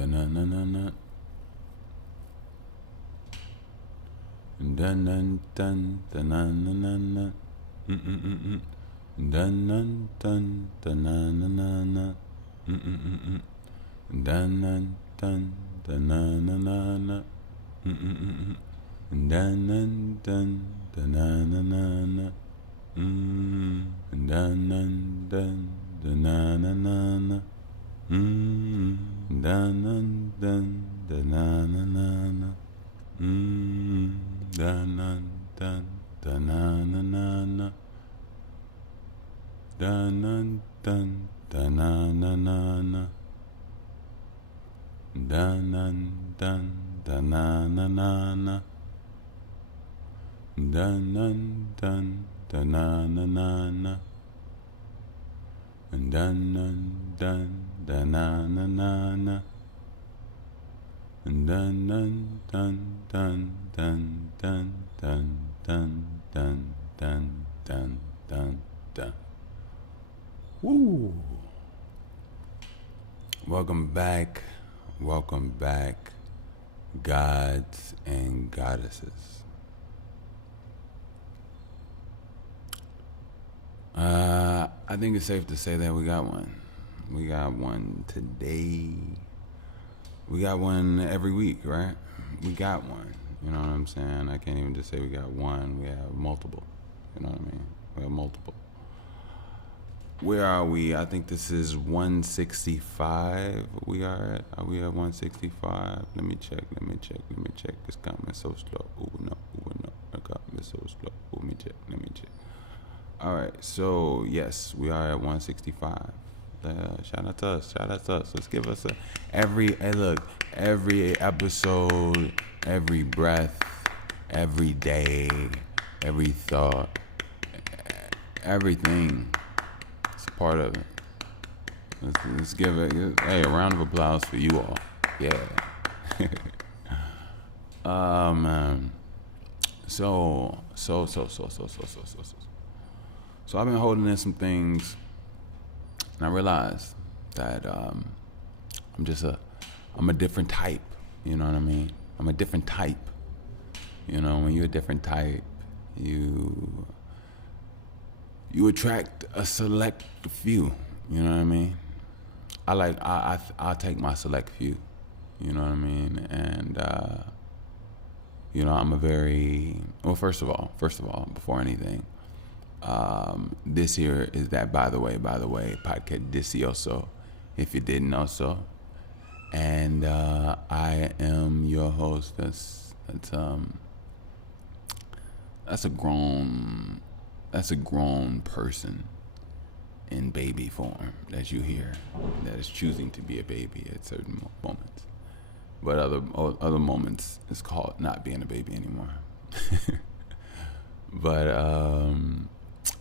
Da-na-na-na-na. Dun-dun-dun, da-na-na-na-na. Mm-mm-mm-mm. Dun-dun-dun, da-na-na-na-na. Mm-mm-mm-mm. Dun-dun-dun, da-na-na-na-na. Mm-mm-mm-mm. Dun-dun-dun, da-na-na-na-na. Dun-dun-dun, da-na-na-na-na. Dun-dun-dun, da-na-na-na-na. Dun-dun-dun, da-na-na-na-na. Dun-dun-dun, da-na-na-na-na. Dun-dun-dun, da-na-na-na-na. Dun-dun-dun, da-na-na-na-na. Dun-dun-dun, da-na-na-na-na. Dun-dun-dun-dun-dun-dun-dun-dun-dun-dun-dun. Woo! Welcome back, gods and goddesses. I think it's safe to say that we got one. We got one today. We got one every week, right? We got one. You know what I'm saying? I can't even just say we got one. We have multiple. You know what I mean? We have multiple. Where are we? I think this is 165. We are at 165? Let me check. It's coming so slow. Ooh, no. It got me so slow. Let me check. All right. So, yes, we are at 165. Shout out to us. Let's give us every episode, every breath, every day, every thought, everything. It's a part of it. Let's give it a round of applause for you all. Yeah. Man. So I've been holding in some things. And I realized that I'm a different type. You know what I mean? I'm a different type. You know, when you're a different type, you attract a select few. You know what I mean? I'll take my select few. You know what I mean? And I'm a very first of all, before anything. This here is that by the way, podcast Delicioso, if you didn't know so. And I am your host. That's a grown person in baby form that you hear, that is choosing to be a baby at certain moments. But other moments it's called not being a baby anymore. But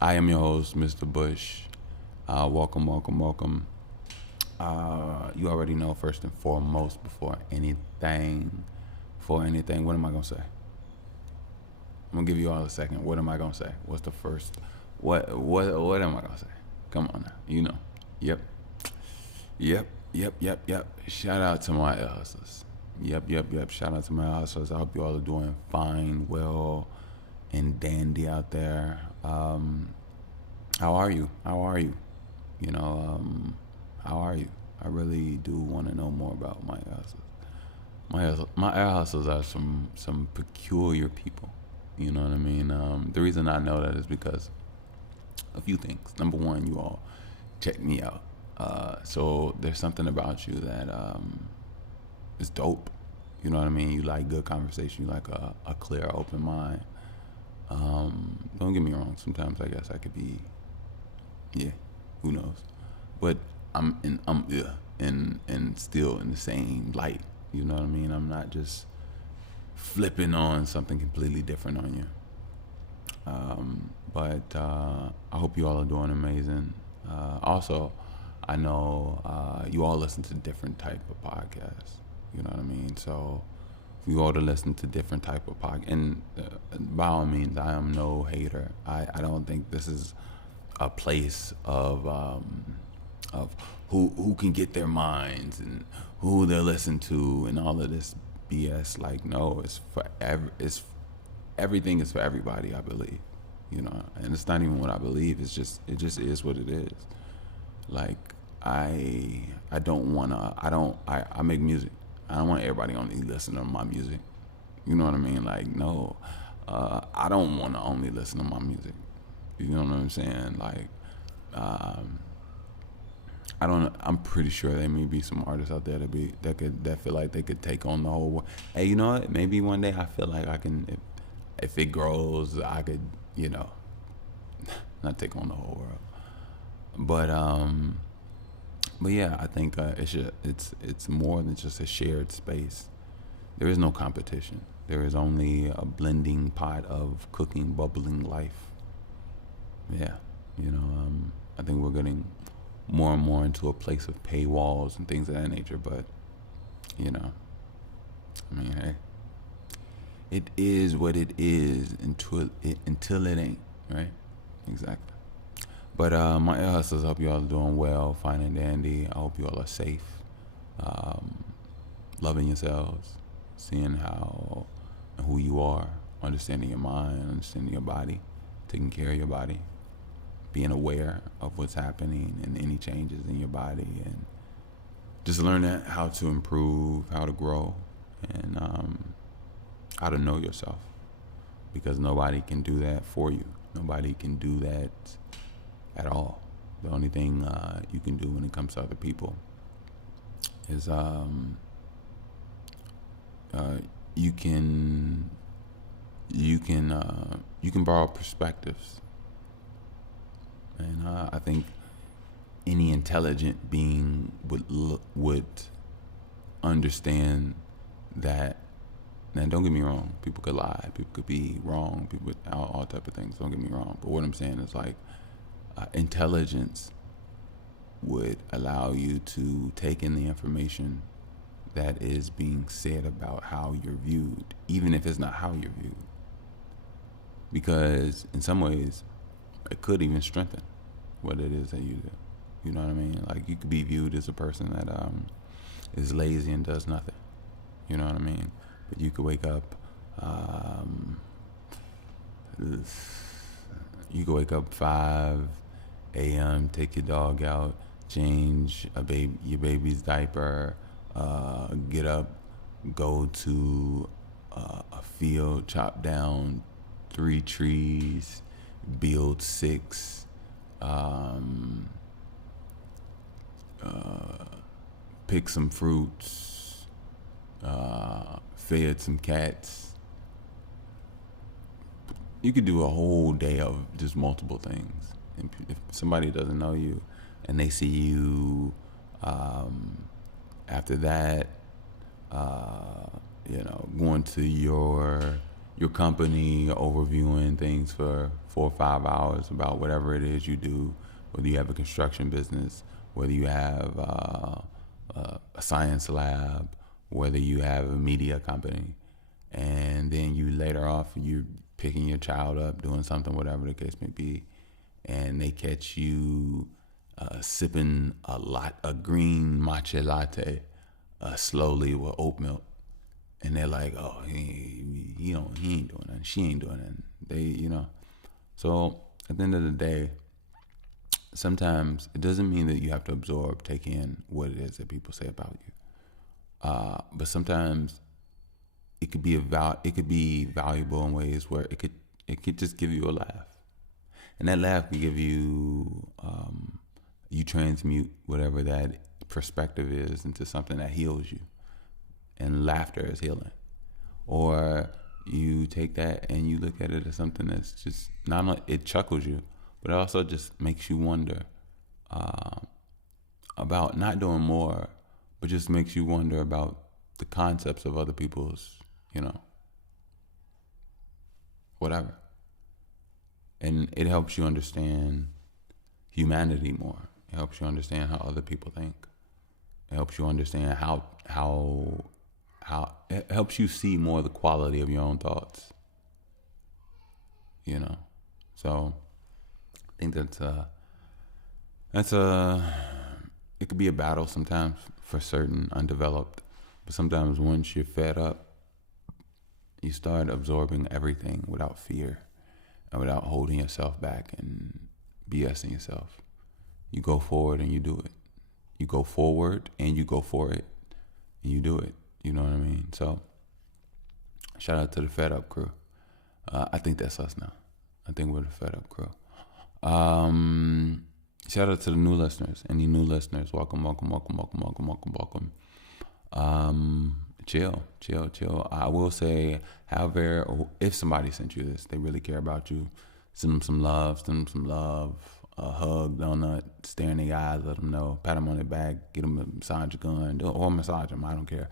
I am your host, Mr. Bush. Welcome. You already know, first and foremost, before anything, what am I going to say? I'm going to give you all a second. What am I going to say? What's the first? What am I going to say? Come on now. You know. Yep. Shout out to my hustlers. Yep. Shout out to my hustlers. I hope you all are doing fine, well, and dandy out there. How are you? You know, how are you? I really do want to know more about my hustlers. My air hustlers are some peculiar people. You know what I mean? The reason I know that is because a few things. Number one, you all check me out. So there's something about you that is dope. You know what I mean? You like good conversation. You like a clear, open mind. Don't get me wrong. Sometimes I guess I could be, who knows? But I'm still in the same light. You know what I mean? I'm not just flipping on something completely different on you. But I hope you all are doing amazing. Also, I know you all listen to different type of podcasts. You know what I mean? So if you all to listen to different type of podcasts, and by all means, I am no hater. I don't think this is a place of of who can get their minds and who they'll listen to and all of this BS. Like, no, it's everything is for everybody, I believe. And it's not even what I believe. It just is what it is. Like, I don't wanna I make music. I don't want everybody only listen to my music. You know what I mean? Like, no, I don't want to only listen to my music. You know what I'm saying? Like, I don't. I'm pretty sure there may be some artists out there that feel like they could take on the whole world. Hey, you know what? Maybe one day I feel like I can. If it grows, I could. Not take on the whole world. But yeah, I think it's more than just a shared space. There is no competition. There is only a blending pot of cooking, bubbling life. Yeah, I think we're getting more and more into a place of paywalls and things of that nature. But hey, it is what it is until it ain't, right? Exactly. But my ear hustlers, I hope you all are doing well, fine and dandy. I hope you all are safe, loving yourselves, seeing how and who you are, understanding your mind, understanding your body, taking care of your body, being aware of what's happening and any changes in your body, and just learning how to improve, how to grow, and how to know yourself, because nobody can do that for you. Nobody can do that at all. The only thing you can do when it comes to other people is you can borrow perspectives, and I think any intelligent being would understand that. Now, don't get me wrong. People could lie. People could be wrong. People, all type of things. Don't get me wrong. But what I'm saying is, like, intelligence would allow you to take in the information that is being said about how you're viewed, even if it's not how you're viewed. Because in some ways, it could even strengthen what it is that you do. You know what I mean? Like, you could be viewed as a person that is lazy and does nothing. You know what I mean? But you could wake up, you could wake up 5 a.m., take your dog out, change your baby's diaper, get up, go to a field, chop down 3 trees, build 6, pick some fruits, fed some cats. You could do a whole day of just multiple things. And if somebody doesn't know you and they see you after that, going to your company, overviewing things for 4 or 5 hours about whatever it is you do, whether you have a construction business, whether you have a science lab, whether you have a media company, and then you later off, you're picking your child up, doing something, whatever the case may be, and they catch you sipping a green matcha latte slowly with oat milk, and they're like, oh, he ain't doing nothing, she ain't doing nothing. So at the end of the day, sometimes it doesn't mean that you have to take in what it is that people say about you. But sometimes it could be valuable in ways where it could just give you a laugh, and that laugh could give you you transmute whatever that perspective is into something that heals you, and laughter is healing. Or you take that and you look at it as something that's just not only it chuckles you, but it also just makes you wonder about not doing more, but just makes you wonder about the concepts of other people's, whatever. And it helps you understand humanity more. It helps you understand how other people think. It helps you understand how it helps you see more the quality of your own thoughts. So I think that's a it could be a battle sometimes for certain undeveloped, but sometimes once you're fed up, you start absorbing everything without fear and without holding yourself back and BSing yourself. You go forward and you do it. You go forward and you go for it and you do it. You know what I mean? So shout out to the Fed Up crew. I think that's us now. I think we're the Fed Up crew. Shout out to the new listeners. Any new listeners, welcome, welcome, welcome, welcome, welcome, welcome, welcome. Chill. I will say, however, if somebody sent you this, they really care about you, send them some love, a hug, donut, stare in their eyes, let them know, pat them on their back, get them a massage gun, or massage them, I don't care.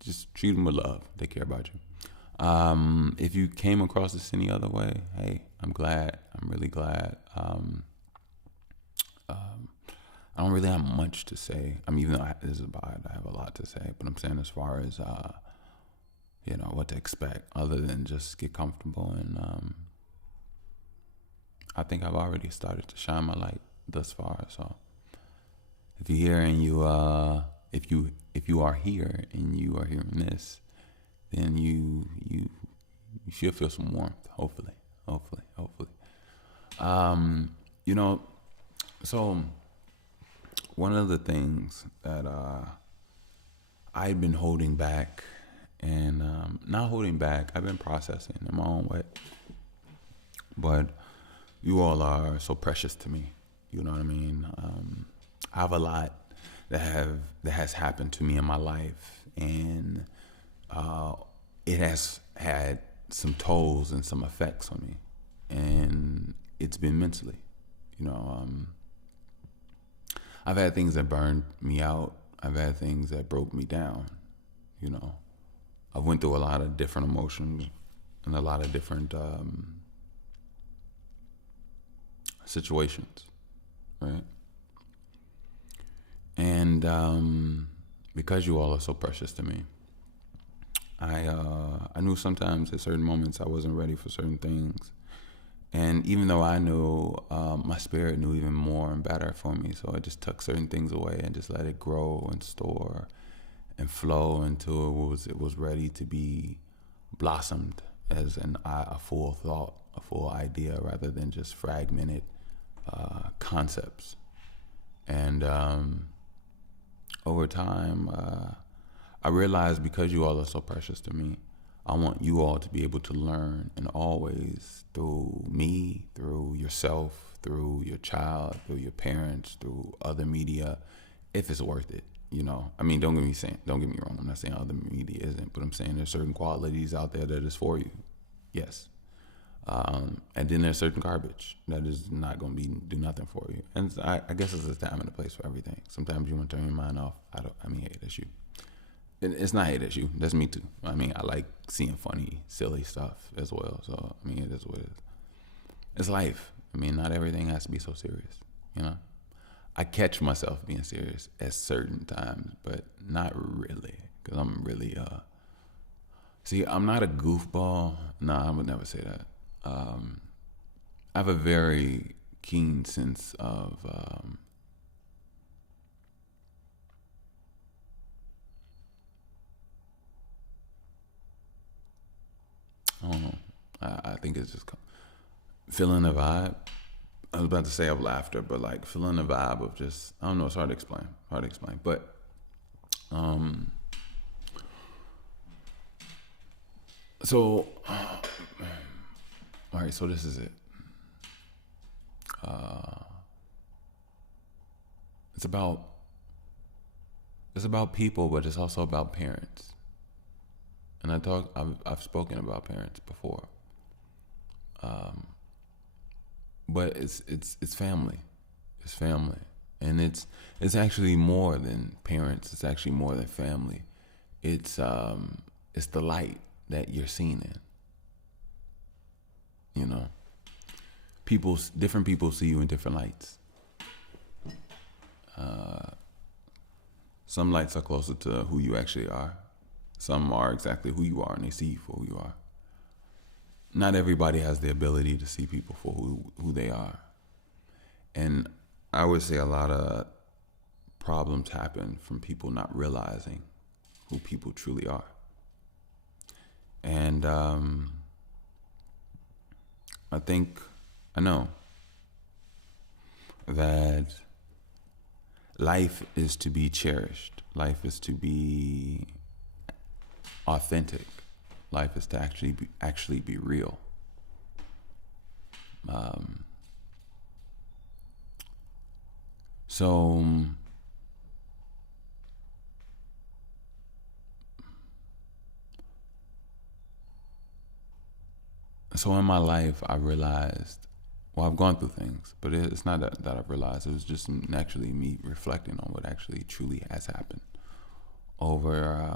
Just treat them with love. They care about you. If you came across this any other way, hey, I'm glad. I'm really glad. I don't really have much to say. I mean, even though this is about, I have a lot to say, but I'm saying as far as, what to expect, other than just get comfortable. And I think I've already started to shine my light thus far. So if you're here and if you are here and you are hearing this, then you should feel some warmth. Hopefully. So one of the things that I've been holding back, and not holding back, I've been processing in my own way, but you all are so precious to me. You know what I mean? I have a lot that has happened to me in my life, and it has had some tolls and some effects on me, and it's been mentally. I've had things that burned me out. I've had things that broke me down. I've went through a lot of different emotions and a lot of different situations, right? And because you all are so precious to me, I knew sometimes at certain moments I wasn't ready for certain things. And even though I knew, my spirit knew even more and better for me. So I just took certain things away and just let it grow and store and flow until it was ready to be blossomed as a full thought, a full idea, rather than just fragmented concepts. And over time, I realized, because you all are so precious to me, I want you all to be able to learn, and always, through me, through yourself, through your child, through your parents, through other media, if it's worth it. I mean, don't get me wrong. I'm not saying other media isn't, but I'm saying there's certain qualities out there that is for you. Yes. And then there's certain garbage that is not going to do nothing for you. And I guess it's a time and a place for everything. Sometimes you want to turn your mind off. Hey, that's you. It's not hate issue. That's me too. I mean, I like seeing funny, silly stuff as well. So, I mean, it is what it is. It's life. I mean, not everything has to be so serious, I catch myself being serious at certain times, but not really, because I'm really, see, I'm not a goofball. No, I would never say that. I have a very keen sense of, I don't know. I think it's just feeling the vibe. I was about to say of laughter, but like feeling the vibe of just, I don't know. It's hard to explain. But, so, all right. So this is it. It's about people, but it's also about parents. And I've spoken about parents before. But it's family. It's family. And it's actually more than parents. It's actually more than family. It's the light that you're seen in. Different people see you in different lights. Some lights are closer to who you actually are. Some are exactly who you are, and they see you for who you are. Not everybody has the ability to see people for who they are. And I would say a lot of problems happen from people not realizing who people truly are. And I think, I know that life is to be cherished. Life is to be authentic. Life is to actually be real. So so in my life, I realized, well, I've gone through things, but it's not that I've realized. It was just naturally me reflecting on what actually truly has happened over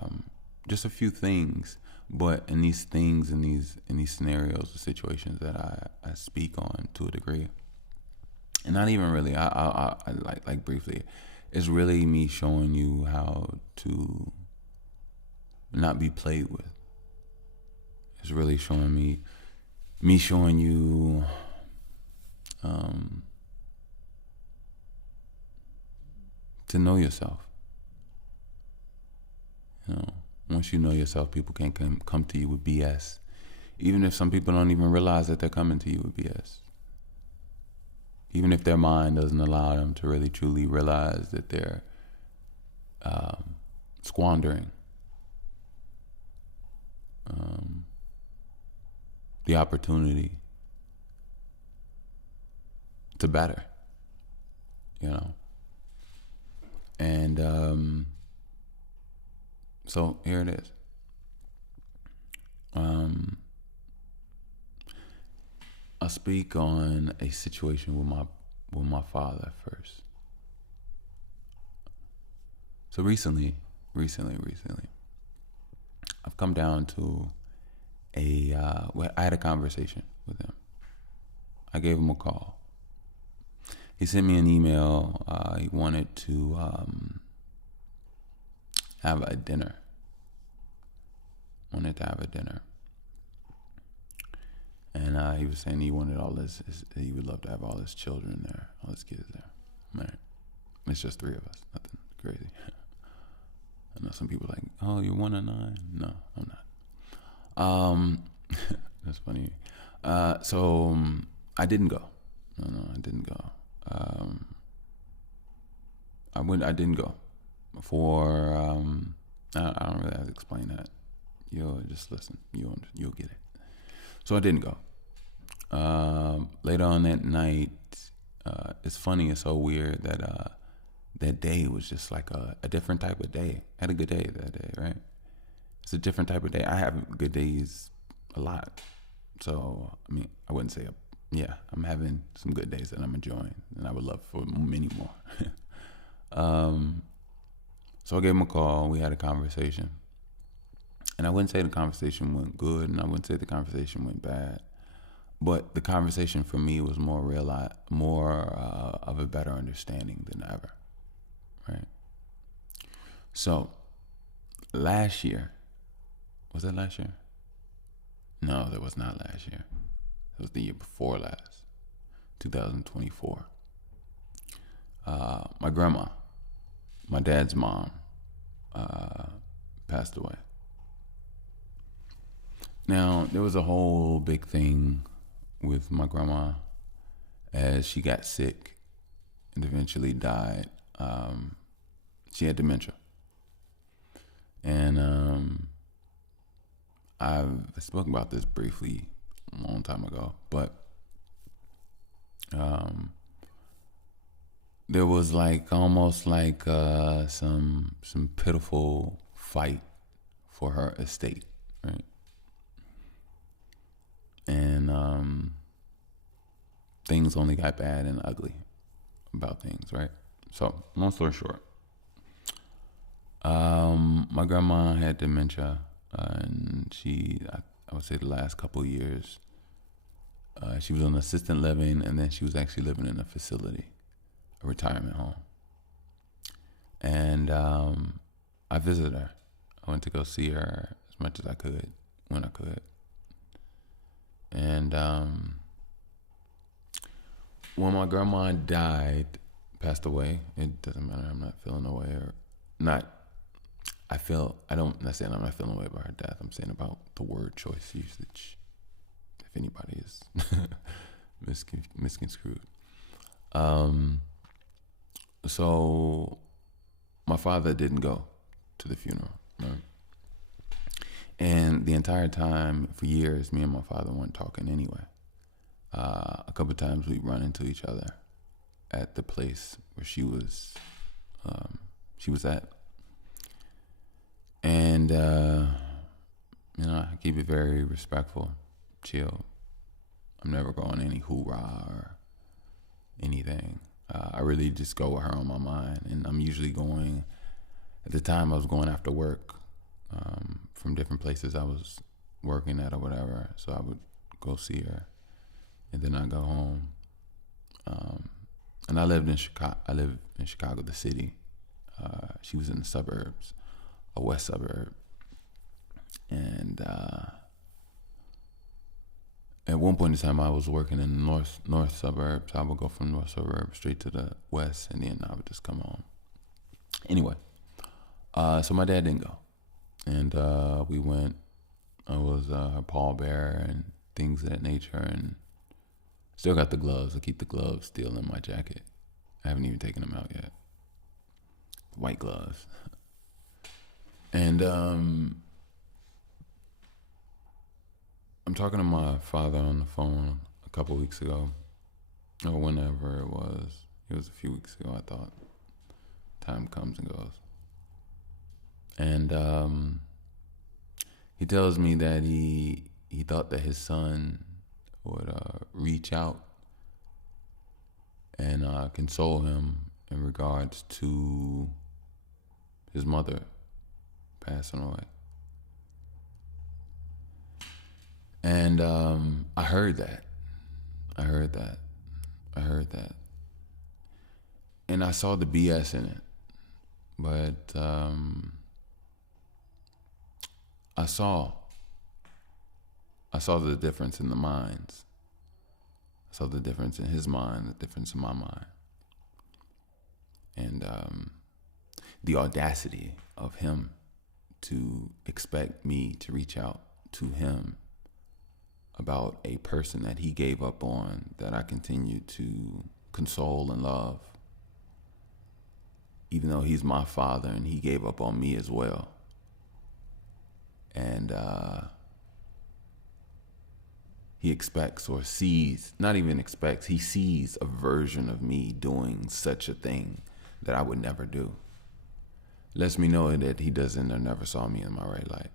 just a few things. But in these things, in these scenarios, the situations that I speak on to a degree, and not even really, I like briefly, it's really me showing you how to not be played with. It's really showing me showing you to know yourself. You know, once you know yourself, people can't come to you with BS. Even if some people don't even realize that they're coming to you with BS. Even if their mind doesn't allow them to really truly realize that they're squandering the opportunity to better, you know. And so here it is. I'll speak on a situation with my father first. So recently, I've come down to I had a conversation with him. I gave him a call. He sent me an email. He wanted to have a dinner. And he was saying he wanted he would love to have all his children there, all his kids there. Man, it's just 3 of us, nothing crazy. I know some people are like, oh, you're 1 of 9. No, I'm not. That's funny. So I didn't go. No, I didn't go. I didn't go for, I don't really have to explain that. You'll just listen. You'll get it. So I didn't go. Later on that night, it's funny. It's so weird that that day was just like a different type of day. I had a good day that day, right? It's a different type of day. I have good days a lot. So, I mean, I wouldn't say, I'm having some good days that I'm enjoying, and I would love for many more. So I gave him a call. We had a conversation. And I wouldn't say the conversation went good, and I wouldn't say the conversation went bad. But the conversation for me was more of a better understanding than ever, right? So, last year, was that last year? No, that was not last year. It was the year before last, 2024. My grandma, my dad's mom, passed away. Now, there was a whole big thing with my grandma as she got sick and eventually died. She had dementia. And I've spoken about this briefly a long time ago, but there was almost like some pitiful fight for her estate, right? And things only got bad and ugly about things, right? So, long story short, my grandma had dementia, and I would say the last couple of years, she was on assisted living, and then she was actually living in a facility, a retirement home. And I visited her. I went to go see her as much as I could, when I could. And when my grandma died, passed away. It doesn't matter. I'm not feeling away or not. I don't, not saying I'm not feeling away about her death. I'm saying about the word choice usage. If anybody is misconstrued. So my father didn't go to the funeral, right? And the entire time, for years, me and my father weren't talking anyway. A couple of times we'd run into each other at the place where she was at. And, I keep it very respectful, chill. I'm never going any hoorah or anything. I really just go with her on my mind. And I'm usually going, at the time I was going after work from different places I was working at or whatever. So I would go see her and then I'd go home. And I lived in Chicago. I live in Chicago, the city. She was in the suburbs, a west suburb. And at one point in time, I was working in the north suburbs. I would go from north suburbs straight to the west, and then I would just come home. Anyway, so my dad didn't go, and we went. I was her pallbearer and things of that nature, and still got the gloves. I keep the gloves still in my jacket. I haven't even taken them out yet. White gloves. And I'm talking to my father on the phone a couple weeks ago, or whenever it was. It was a few weeks ago, I thought. Time comes and goes. And he tells me that he thought that his son would reach out and console him in regards to his mother passing away. And I heard that. And I saw the BS in it. But I saw the difference in the minds. I saw the difference in his mind, the difference in my mind. And the audacity of him to expect me to reach out to him about a person that he gave up on, that I continue to console and love, even though he's my father and he gave up on me as well. And he expects or sees, not even expects, he sees a version of me doing such a thing that I would never do. Lets me know that he doesn't or never saw me in my right light.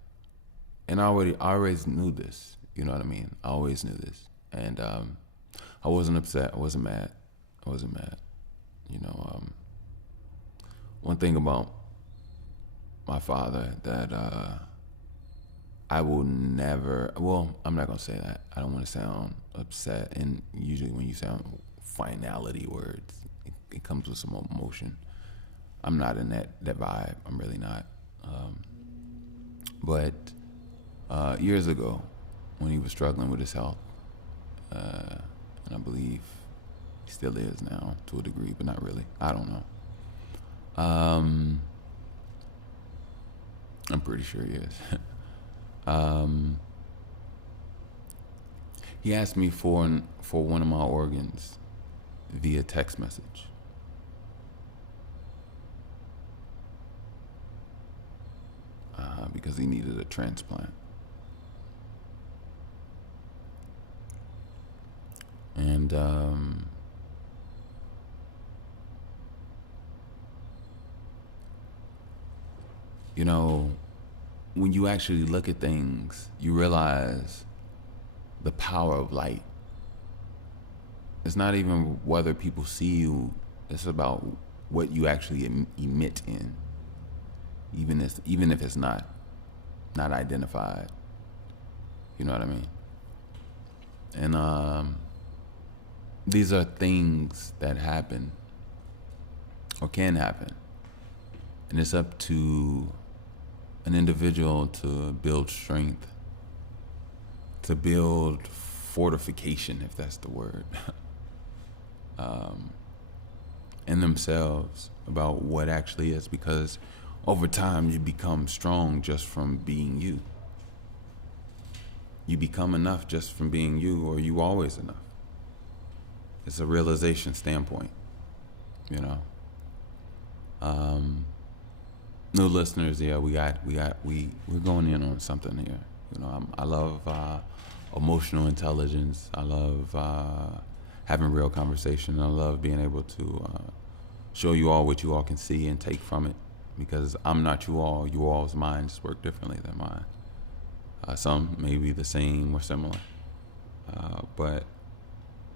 And I always knew this. You know what I mean? I always knew this. And I wasn't upset. I wasn't mad. You know, one thing about my father that I will never, well, I'm not going to say that. I don't want to sound upset. And usually when you sound finality words, it comes with some emotion. I'm not in that vibe. I'm really not. But years ago, when he was struggling with his health, and I believe he still is now to a degree, but not really. I don't know. I'm pretty sure he is. He asked me for one of my organs via text message. Because he needed a transplant. And you know, when you actually look at things, you realize the power of light. It's not even whether people see you, it's about what you actually emit in, even if it's not identified. You know what I mean? And these are things that happen or can happen. And it's up to an individual to build strength, to build fortification, if that's the word, in themselves about what actually is, because over time you become strong just from being you. You become enough just from being you, or you always enough. It's a realization standpoint, you know. New listeners, yeah, we're going in on something here. You know, I love emotional intelligence. I love having real conversation. I love being able to show you all what you all can see and take from it, because I'm not you all. You all's minds work differently than mine. Some may be the same or similar, but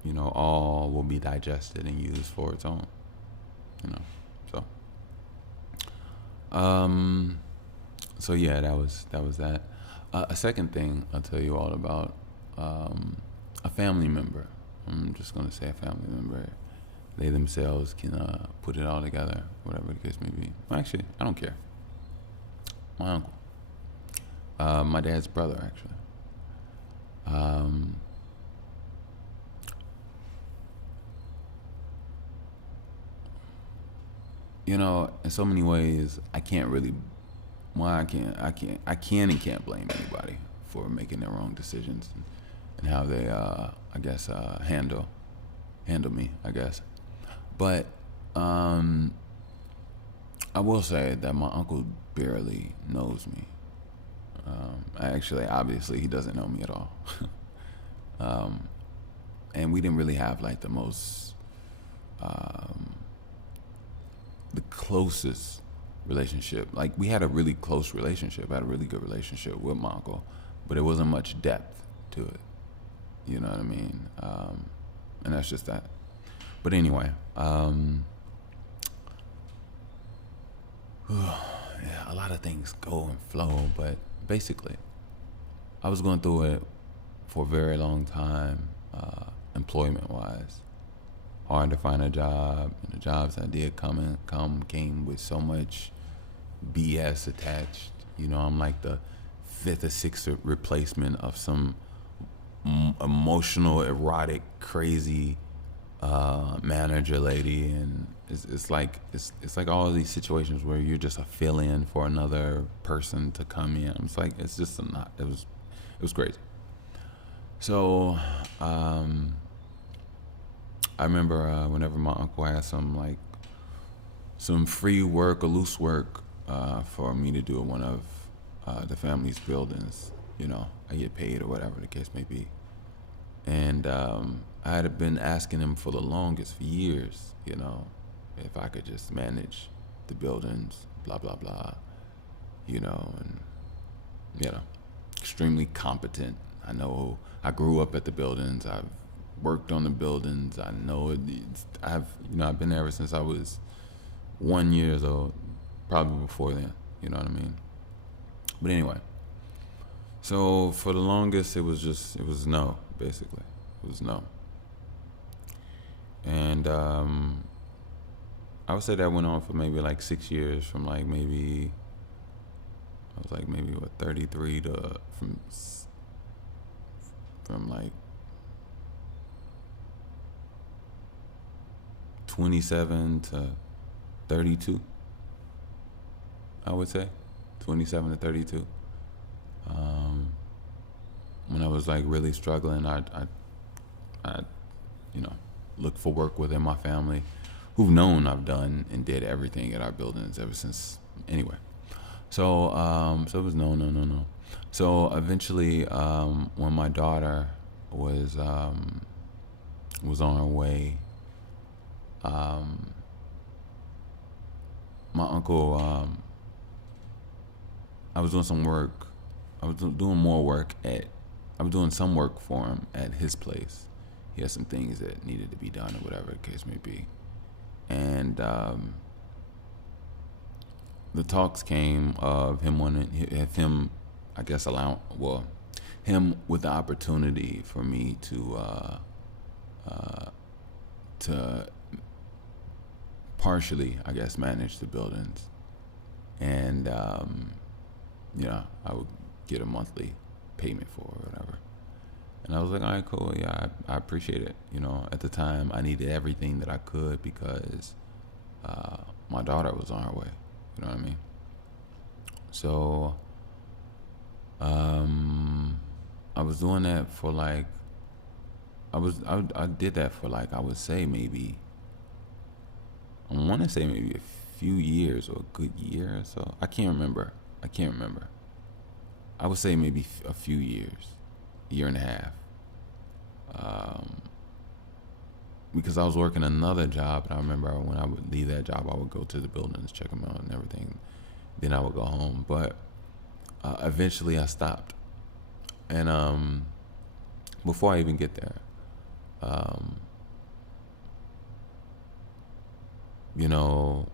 you know, all will be digested and used for its own. You know, so. So yeah, that was that. A second thing I'll tell you all about, a family member. I'm just gonna say a family member. They themselves can put it all together, whatever the case may be. Well, actually, I don't care. My uncle, my dad's brother, actually. You know, in so many ways, I can't really. Well, I can and can't blame anybody for making their wrong decisions and how they, I guess, handle me, I guess. But I will say that my uncle barely knows me. Actually, obviously, he doesn't know me at all. And we didn't really have like the most, the closest relationship. Like, we had a really close relationship. I had a really good relationship with my uncle, but there wasn't much depth to it. You know what I mean? And that's just that. But anyway, yeah, a lot of things go and flow, but basically, I was going through it for a very long time, employment-wise. Hard to find a job, and the jobs I did came with so much BS attached. You know, I'm like the fifth or sixth replacement of some emotional, erotic, crazy manager lady, and it's like all of these situations where you're just a fill-in for another person to come in. It's like, it's just not. It was crazy. So I remember whenever my uncle had some free work or loose work for me to do at one of the family's buildings. You know, I get paid or whatever the case may be. And I had been asking him for the longest, for years, you know, if I could just manage the buildings, blah, blah, blah, you know, and, you know, extremely competent. I know I grew up at the buildings. I've worked on the buildings. I know it. I've been there ever since I was 1 year old, probably before then. You know what I mean? But anyway, so for the longest, it was no, basically. It was no. And I would say that went on for maybe like 6 years, from like maybe, I was like maybe 33 to from like 27 to 32, I would say. 27 to 32. When I was like really struggling, I looked for work within my family, who've known I've done and did everything at our buildings ever since. Anyway, so it was no. So eventually, when my daughter was on her way, my uncle, I was doing some work. I was doing some work for him at his place. He had some things that needed to be done, or whatever the case may be. And the talks came of him him with the opportunity for me to partially, I guess, manage the buildings. And, I would get a monthly payment for it or whatever. And I was like, all right, cool. Yeah, I appreciate it. You know, at the time I needed everything that I could, because my daughter was on her way. You know what I mean? So I was doing that for like I did that for like I would say maybe I want to say maybe a few years or a good year or so. I can't remember. I would say maybe a few years, year and a half. Um, because I was working another job, and I remember when I would leave that job, I would go to the buildings, check them out, and everything. Then I would go home. But eventually, I stopped. And before I even get there, um, you know,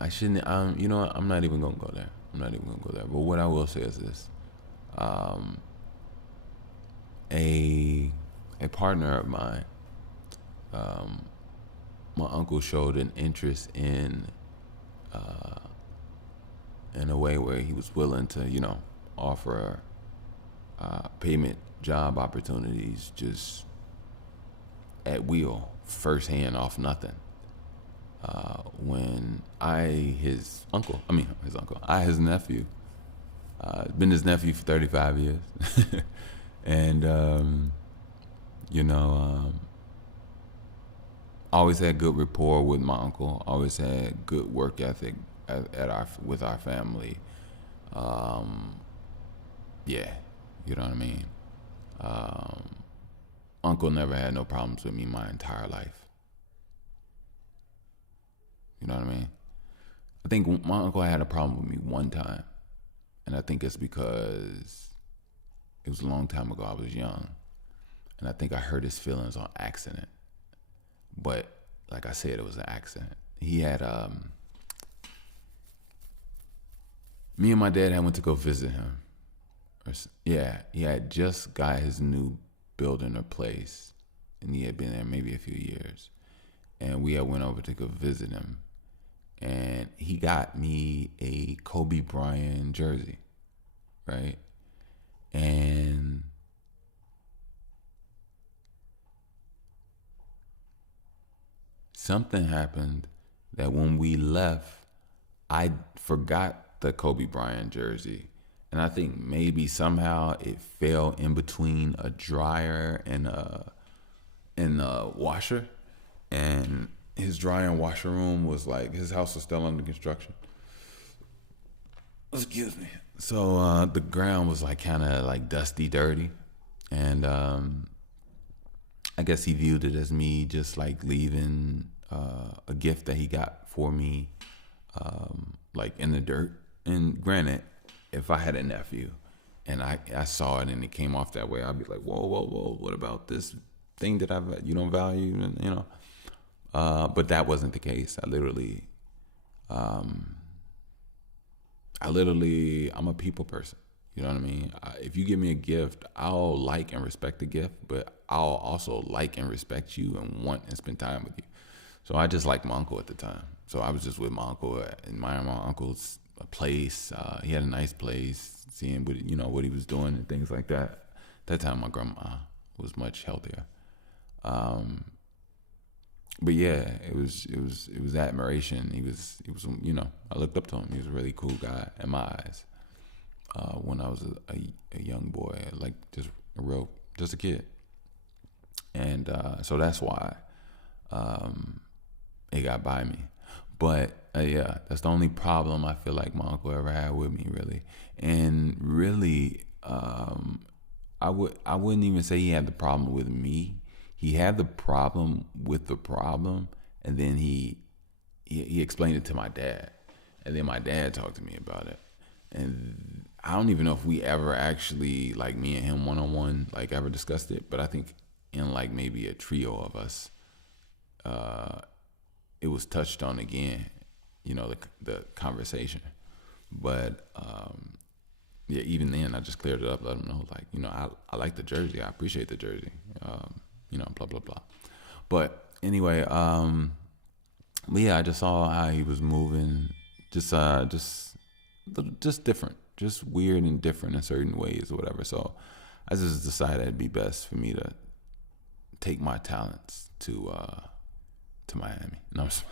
I shouldn't. You know what? I'm not even gonna go there. I'm not even gonna go there. But what I will say is this: um, a a partner of mine, um, my uncle showed an interest in a way where he was willing to, offer payment job opportunities just at will, firsthand, off nothing. When his nephew, been his nephew for 35 years, and you know, always had good rapport with my uncle. Always had good work ethic with our family. Um, yeah, you know what I mean. Um, Uncle never had no problems with me my entire life. You know what I mean? I think my uncle had a problem with me one time, and I think it's because it was a long time ago. I was young, and I think I hurt his feelings on accident. But like I said, it was an accident. He had me and my dad had went to go visit him. Yeah, he had just got his new building or place, and he had been there maybe a few years. And we had went over to go visit him, and he got me a Kobe Bryant jersey, right? And something happened that when we left, I forgot the Kobe Bryant jersey. And I think maybe somehow it fell in between a dryer and a washer. And his dryer and washer room was like, his house was still under construction. Excuse me. So the ground was like kind of like dusty, dirty. And I guess he viewed it as me just like leaving a gift that he got for me, like in the dirt. And granted, if I had a nephew and I saw it and it came off that way, I'd be like, whoa, whoa, whoa, what about this thing that you don't value? And, but that wasn't the case. I'm a people person. You know what I mean? If you give me a gift, I'll like and respect the gift, but I'll also like and respect you and want and spend time with you. So I just liked my uncle at the time. So I was just with my uncle, admiring my uncle's place. He had a nice place, seeing what he was doing and things like that. That time my grandma was much healthier. But yeah, it was admiration. He was I looked up to him. He was a really cool guy in my eyes. When I was a young boy, like just a kid, and so that's why it got by me. But yeah, that's the only problem I feel like my uncle ever had with me, really. And really, I wouldn't even say he had the problem with me. He had the problem with the problem, and then he explained it to my dad, and then my dad talked to me about it. And I don't even know if we ever actually, like me and him one-on-one, like ever discussed it. But I think in like maybe a trio of us, it was touched on again, the conversation. But yeah, even then I just cleared it up, let him know, like, I like the jersey. I appreciate the jersey. Blah, blah, blah. But anyway, but yeah, I just saw how he was moving, just different, just weird and different in certain ways or whatever. So I just decided it'd be best for me to take my talents to to Miami. No, I'm just,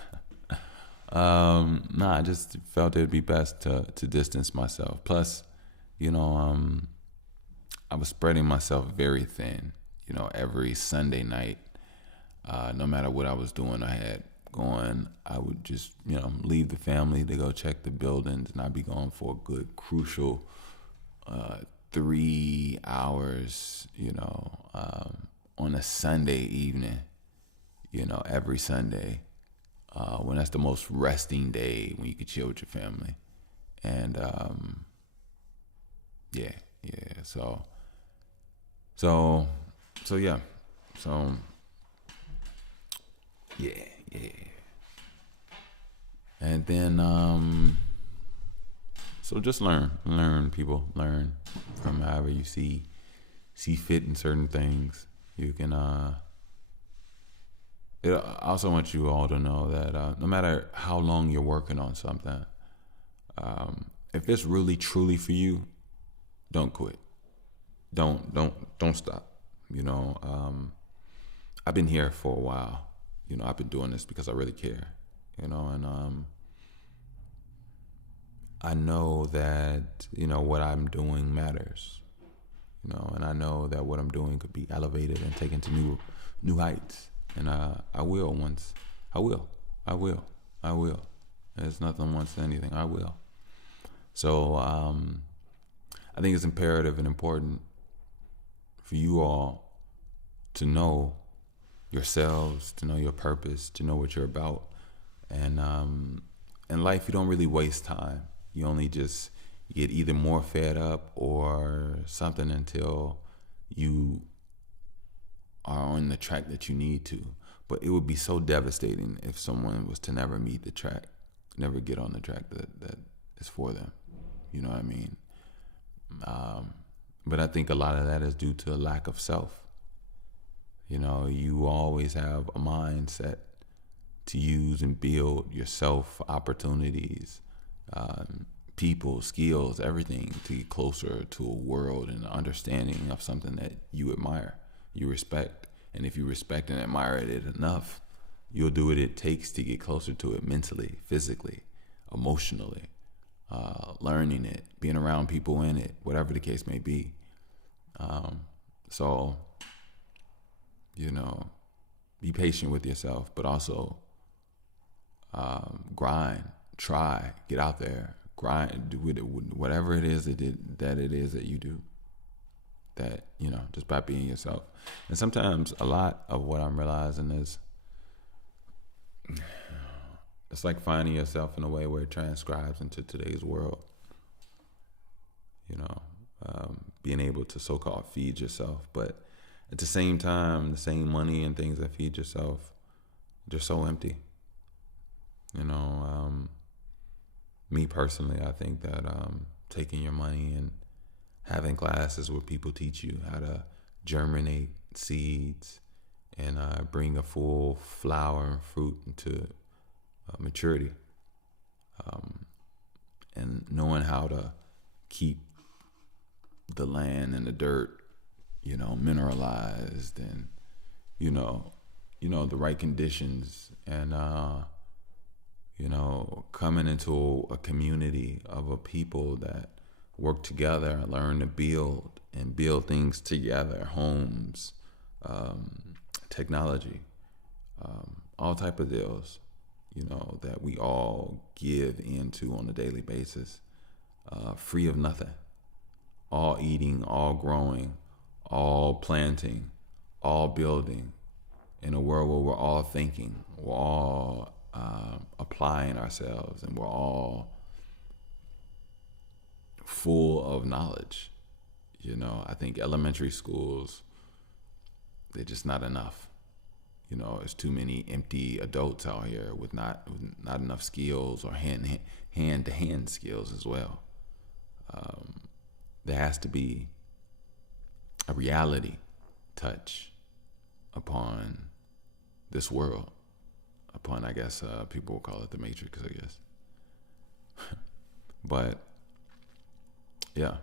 I just felt it'd be best to distance myself. Plus, you know, I was spreading myself very thin. You know, every Sunday night, no matter what I was doing, I had going. I would just, leave the family to go check the buildings, and I'd be gone for a good, crucial 3 hours. On a Sunday evening. Every Sunday, when that's the most resting day, when you can chill with your family, and yeah. So yeah. So yeah. And then so just learn people, learn from however you see fit in certain things. You can I also want you all to know that no matter how long you're working on something, if it's really truly for you, don't quit. Don't stop. I've been here for a while. I've been doing this because I really care. And I know that what I'm doing matters. And I know that what I'm doing could be elevated and taken to new heights. And I will once. I will. There's nothing once anything. I will. So I think it's imperative and important for you all to know yourselves, to know your purpose, to know what you're about. And in life, you don't really waste time. You only just get either more fed up or something until you are on the track that you need to. But it would be so devastating if someone was to never meet the track, never get on the track that is for them. You know what I mean? But I think a lot of that is due to a lack of self. You always have a mindset to use and build yourself, opportunities, people, skills, everything to get closer to a world and an understanding of something that you admire, you respect. And if you respect and admire it enough, you'll do what it takes to get closer to it mentally, physically, emotionally, learning it, being around people in it, whatever the case may be. So, be patient with yourself, but also grind, try, get out there, grind, do it, whatever it is that it is that you do. That, just by being yourself. And sometimes a lot of what I'm realizing is it's like finding yourself in a way where it transcribes into today's world. Being able to so-called feed yourself, but at the same time, the same money and things that feed yourself, they're so empty. Me personally, I think that taking your money and having classes where people teach you how to germinate seeds and bring a full flower and fruit into maturity, and knowing how to keep the land and the dirt, mineralized and, the right conditions, and, coming into a community of a people that work together and learn to build things together, homes, technology, all type of deals, that we all give into on a daily basis, free of nothing, all eating, all growing, all planting, all building, in a world where we're all thinking, we're all applying ourselves, and we're all full of knowledge. I think elementary schools, they're just not enough. There's too many empty adults out here with not enough skills or hand-to-hand skills as well. There has to be a reality touch upon this world, upon, I guess, people will call it the Matrix, I guess. But yeah.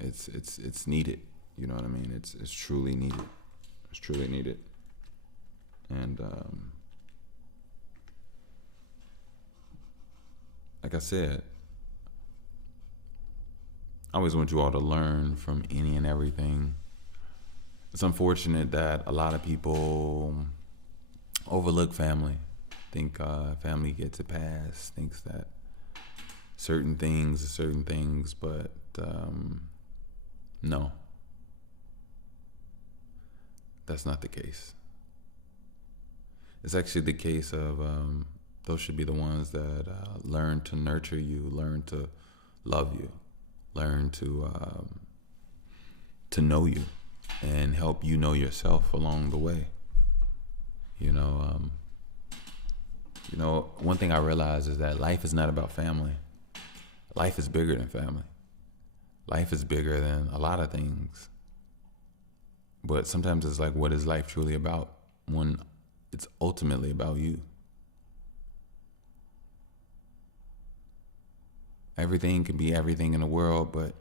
It's needed. You know what I mean? It's truly needed. It's truly needed. And like I said, I always want you all to learn from any and everything. It's unfortunate that a lot of people overlook family. Think family gets a pass. Thinks that certain things are certain things, but no, that's not the case. It's actually the case of those should be the ones that learn to nurture you, learn to love you, learn to know you, and help you know yourself along the way. You know, one thing I realize is that life is not about family. Life is bigger than family. Life is bigger than a lot of things. But sometimes it's like, what is life truly about when it's ultimately about you? Everything can be everything in the world, but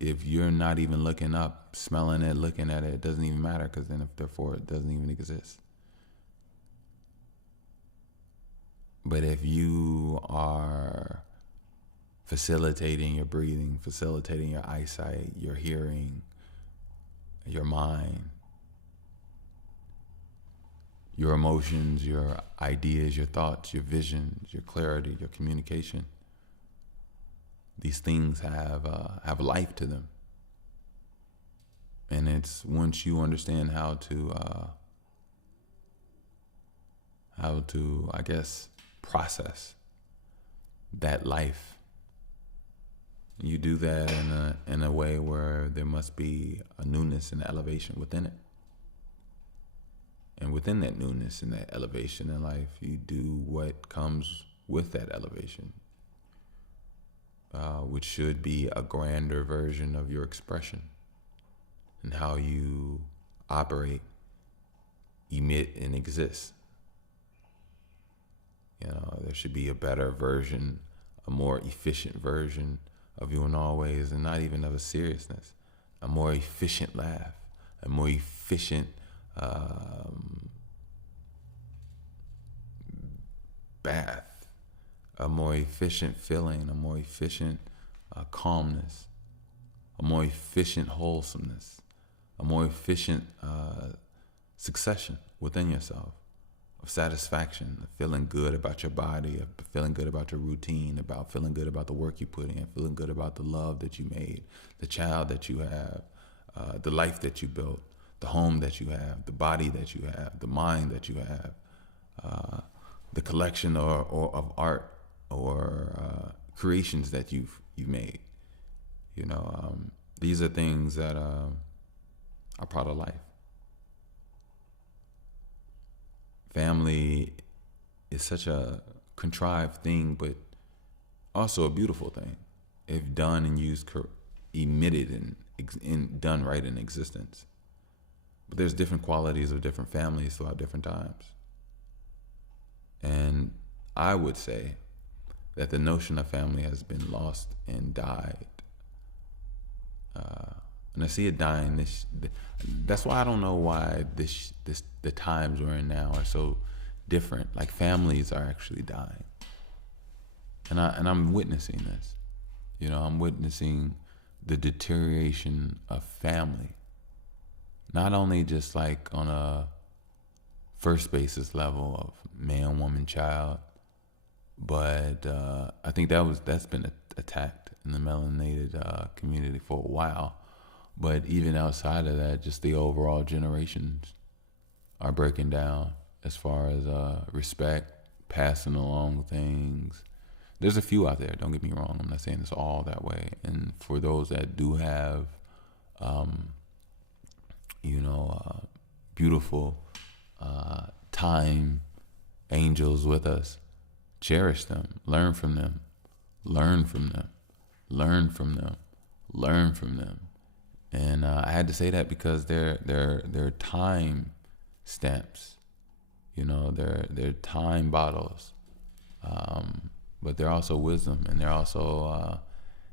if you're not even looking up, smelling it, looking at it, it doesn't even matter, because then therefore it doesn't even exist. But if you are facilitating your breathing, facilitating your eyesight, your hearing, your mind, your emotions, your ideas, your thoughts, your visions, your clarity, your communication, these things have life to them. And it's once you understand how to I guess, process that life, you do that in a way where there must be a newness and elevation within it. And within that newness and that elevation in life, you do what comes with that elevation, which should be a grander version of your expression and how you operate, emit, and exist. You know, there should be a better version, a more efficient version of you in all ways, and not even of a seriousness. A more efficient laugh, a more efficient bath, a more efficient feeling, a more efficient calmness, a more efficient wholesomeness, a more efficient succession within yourself, of satisfaction, of feeling good about your body, of feeling good about your routine, about feeling good about the work you put in, feeling good about the love that you made, the child that you have, the life that you built, the home that you have, the body that you have, the mind that you have, the collection or of art or creations that you've made. You know, these are things that are part of life. Family is such a contrived thing, but also a beautiful thing if done and used, emitted and done right in existence. But there's different qualities of different families throughout different times. And I would say that the notion of family has been lost and died. And I see it dying. That's why I don't know why the times we're in now are so different. Like, families are actually dying, and I'm witnessing this. You know, I'm witnessing the deterioration of family. Not only just like on a first basis level of man, woman, child, but I think that's been attacked in the melanated community for a while. But even outside of that, just the overall generations are breaking down as far as respect, passing along things. There's a few out there, don't get me wrong. I'm not saying it's all that way. And for those that do have, beautiful time angels with us, cherish them, learn from them, learn from them, learn from them, learn from them. And I had to say that because they're time stamps, you know, they're time bottles, but they're also wisdom, and they're also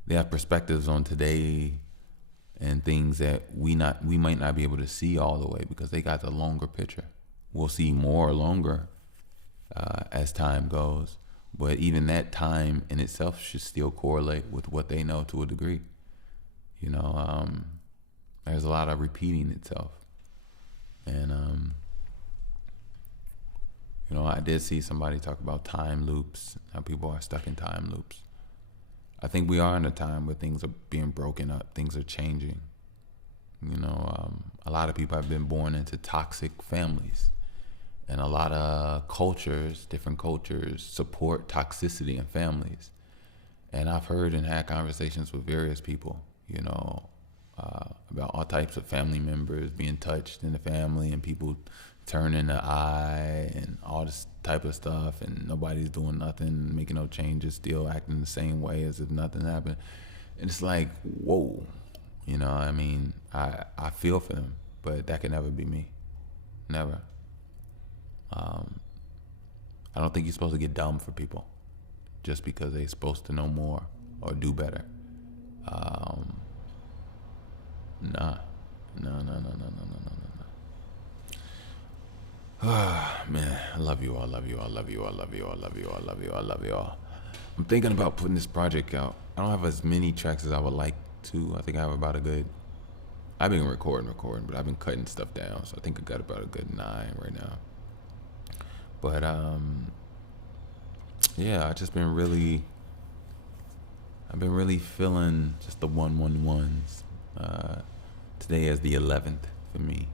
they have perspectives on today and things that we might not be able to see all the way because they got the longer picture. we'll see more or longer as time goes. But even that time in itself should still correlate with what they know to a degree. You know, there's a lot of repeating itself. And, you know, I did see somebody talk about time loops, how people are stuck in time loops. I think we are in a time where things are being broken up, things are changing. You know, a lot of people have been born into toxic families. And a lot of cultures, different cultures, support toxicity in families. And I've heard and had conversations with various people, you know, about all types of family members being touched in the family and people turning the eye and all this type of stuff, and nobody's doing nothing, making no changes, still acting the same way as if nothing happened. And it's like, whoa, you know, I mean, I feel for them, but that could never be me. Never. I don't think you're supposed to get dumb for people just because they're supposed to know more or do better. No. Man, I love you all. I'm thinking about putting this project out. I don't have as many tracks as I would like to. I think I have about a good, I've been recording, but I've been cutting stuff down. So I think I got about a good 9 right now. But, yeah, I've been really feeling just the 111s. Today is the 11th for me.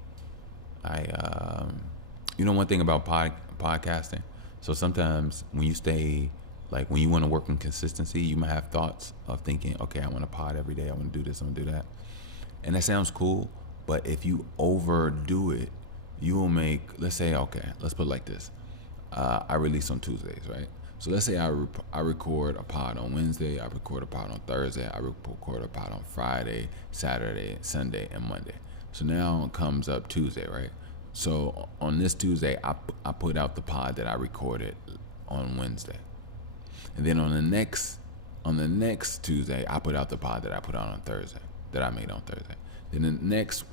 You know, one thing about podcasting, so sometimes when you stay, like when you want to work on consistency, you might have thoughts of thinking, okay, I want to pod every day, I want to do this, I want to do that. And that sounds cool, but if you overdo it, you will make, let's say, okay, let's put it like this. I release on Tuesdays, right? So let's say I record a pod on Wednesday, I record a pod on Thursday, I record a pod on Friday, Saturday, Sunday, and Monday. So now it comes up Tuesday, right? So on this Tuesday, I put out the pod that I recorded on Wednesday. And then on the next Tuesday, I put out the pod that I put out on Thursday, that I made on Thursday. Then the next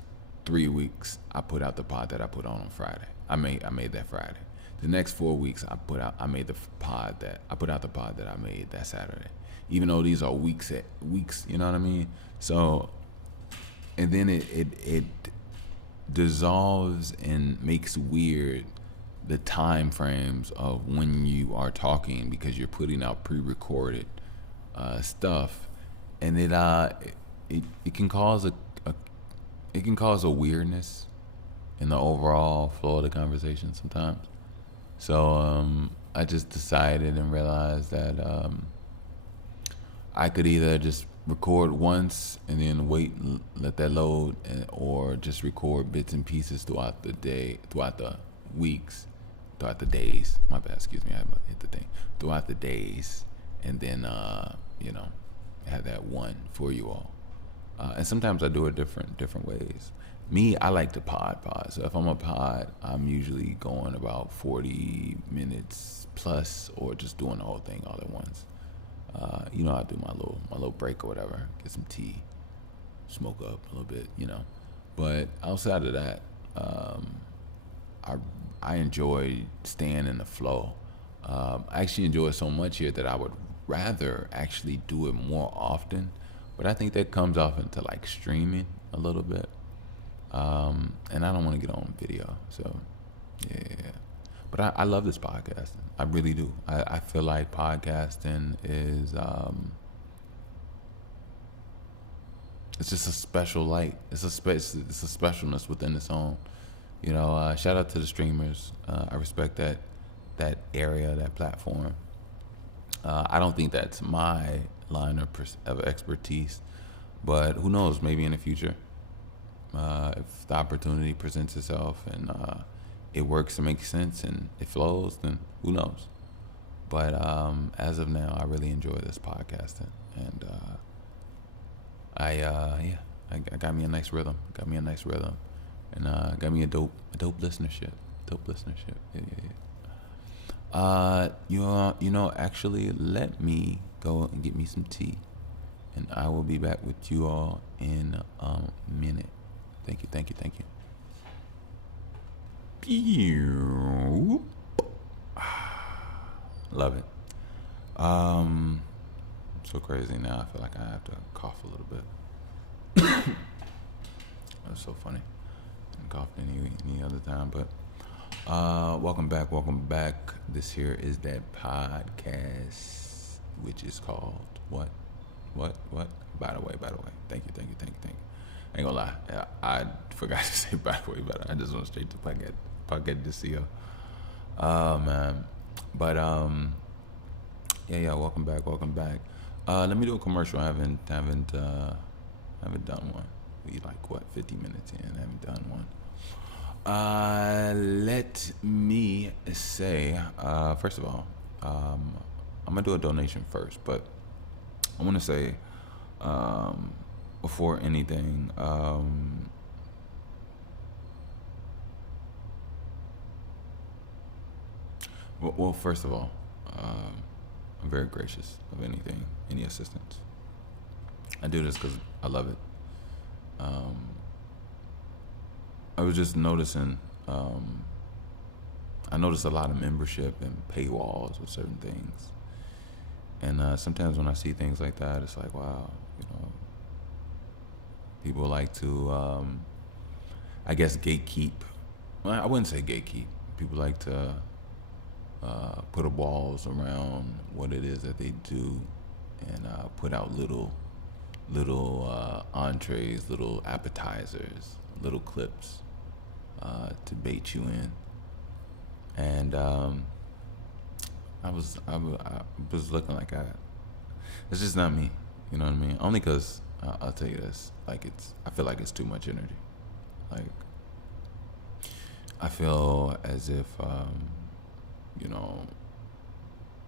3 weeks, I put out the pod that I put on Friday. I made that Friday. The next 4 weeks, I put out the pod that I made that Saturday. Even though these are weeks, you know what I mean? So, and then it dissolves and makes weird the time frames of when you are talking, because you're putting out pre-recorded stuff, and it can cause a weirdness in the overall flow of the conversation sometimes. So I just decided and realized that I could either just record once and then wait and let that load, or just record bits and pieces throughout the day, throughout the weeks, throughout the days. My bad, excuse me, I hit the thing. Throughout the days, and then you know, have that one for you all. And sometimes I do it different ways. Me, I like to pod. So if I'm a pod, I'm usually going about 40 minutes plus, or just doing the whole thing all at once. You know, I do my little break or whatever, get some tea, smoke up a little bit, you know. But outside of that, I enjoy staying in the flow. I actually enjoy it so much here that I would rather actually do it more often. But I think that comes off into like streaming a little bit. And I don't want to get on video, so yeah. But I love this podcasting. I really do. I feel like podcasting is it's just a special light. It's a specialness within its own. You know, shout out to the streamers. I respect that area, that platform. I don't think that's my line of expertise, but who knows? Maybe in the future. If the opportunity presents itself and it works and makes sense and it flows, then who knows? But as of now, I really enjoy this podcasting, and I got me a nice rhythm. And got me a dope listenership. You know, actually, let me go and get me some tea, and I will be back with you all in a minute. Thank you. Pew. Love it. So crazy now. I feel like I have to cough a little bit. That's so funny. I haven't coughed any other time, but welcome back. This here is that podcast, which is called what? By the way, thank you. I ain't gonna lie, I forgot to say by the way, but I just went straight to Paget this year. Man, but yeah, welcome back. Let me do a commercial. I haven't done one. We like 50 minutes in. I haven't done one. Let me say, first of all, I'm gonna do a donation first, but I want to say, before anything, well, first of all, I'm very gracious of any assistance. I do this because I love it. I was just noticing, I noticed a lot of membership and paywalls with certain things. And sometimes when I see things like that, it's like, wow, people like to, I guess, gatekeep. Well, I wouldn't say gatekeep. People like to put walls around what it is that they do, and put out little entrees, little appetizers, little clips to bait you in. And I was looking like it's just not me. You know what I mean? Only because I'll tell you this, like I feel like it's too much energy. Like I feel as if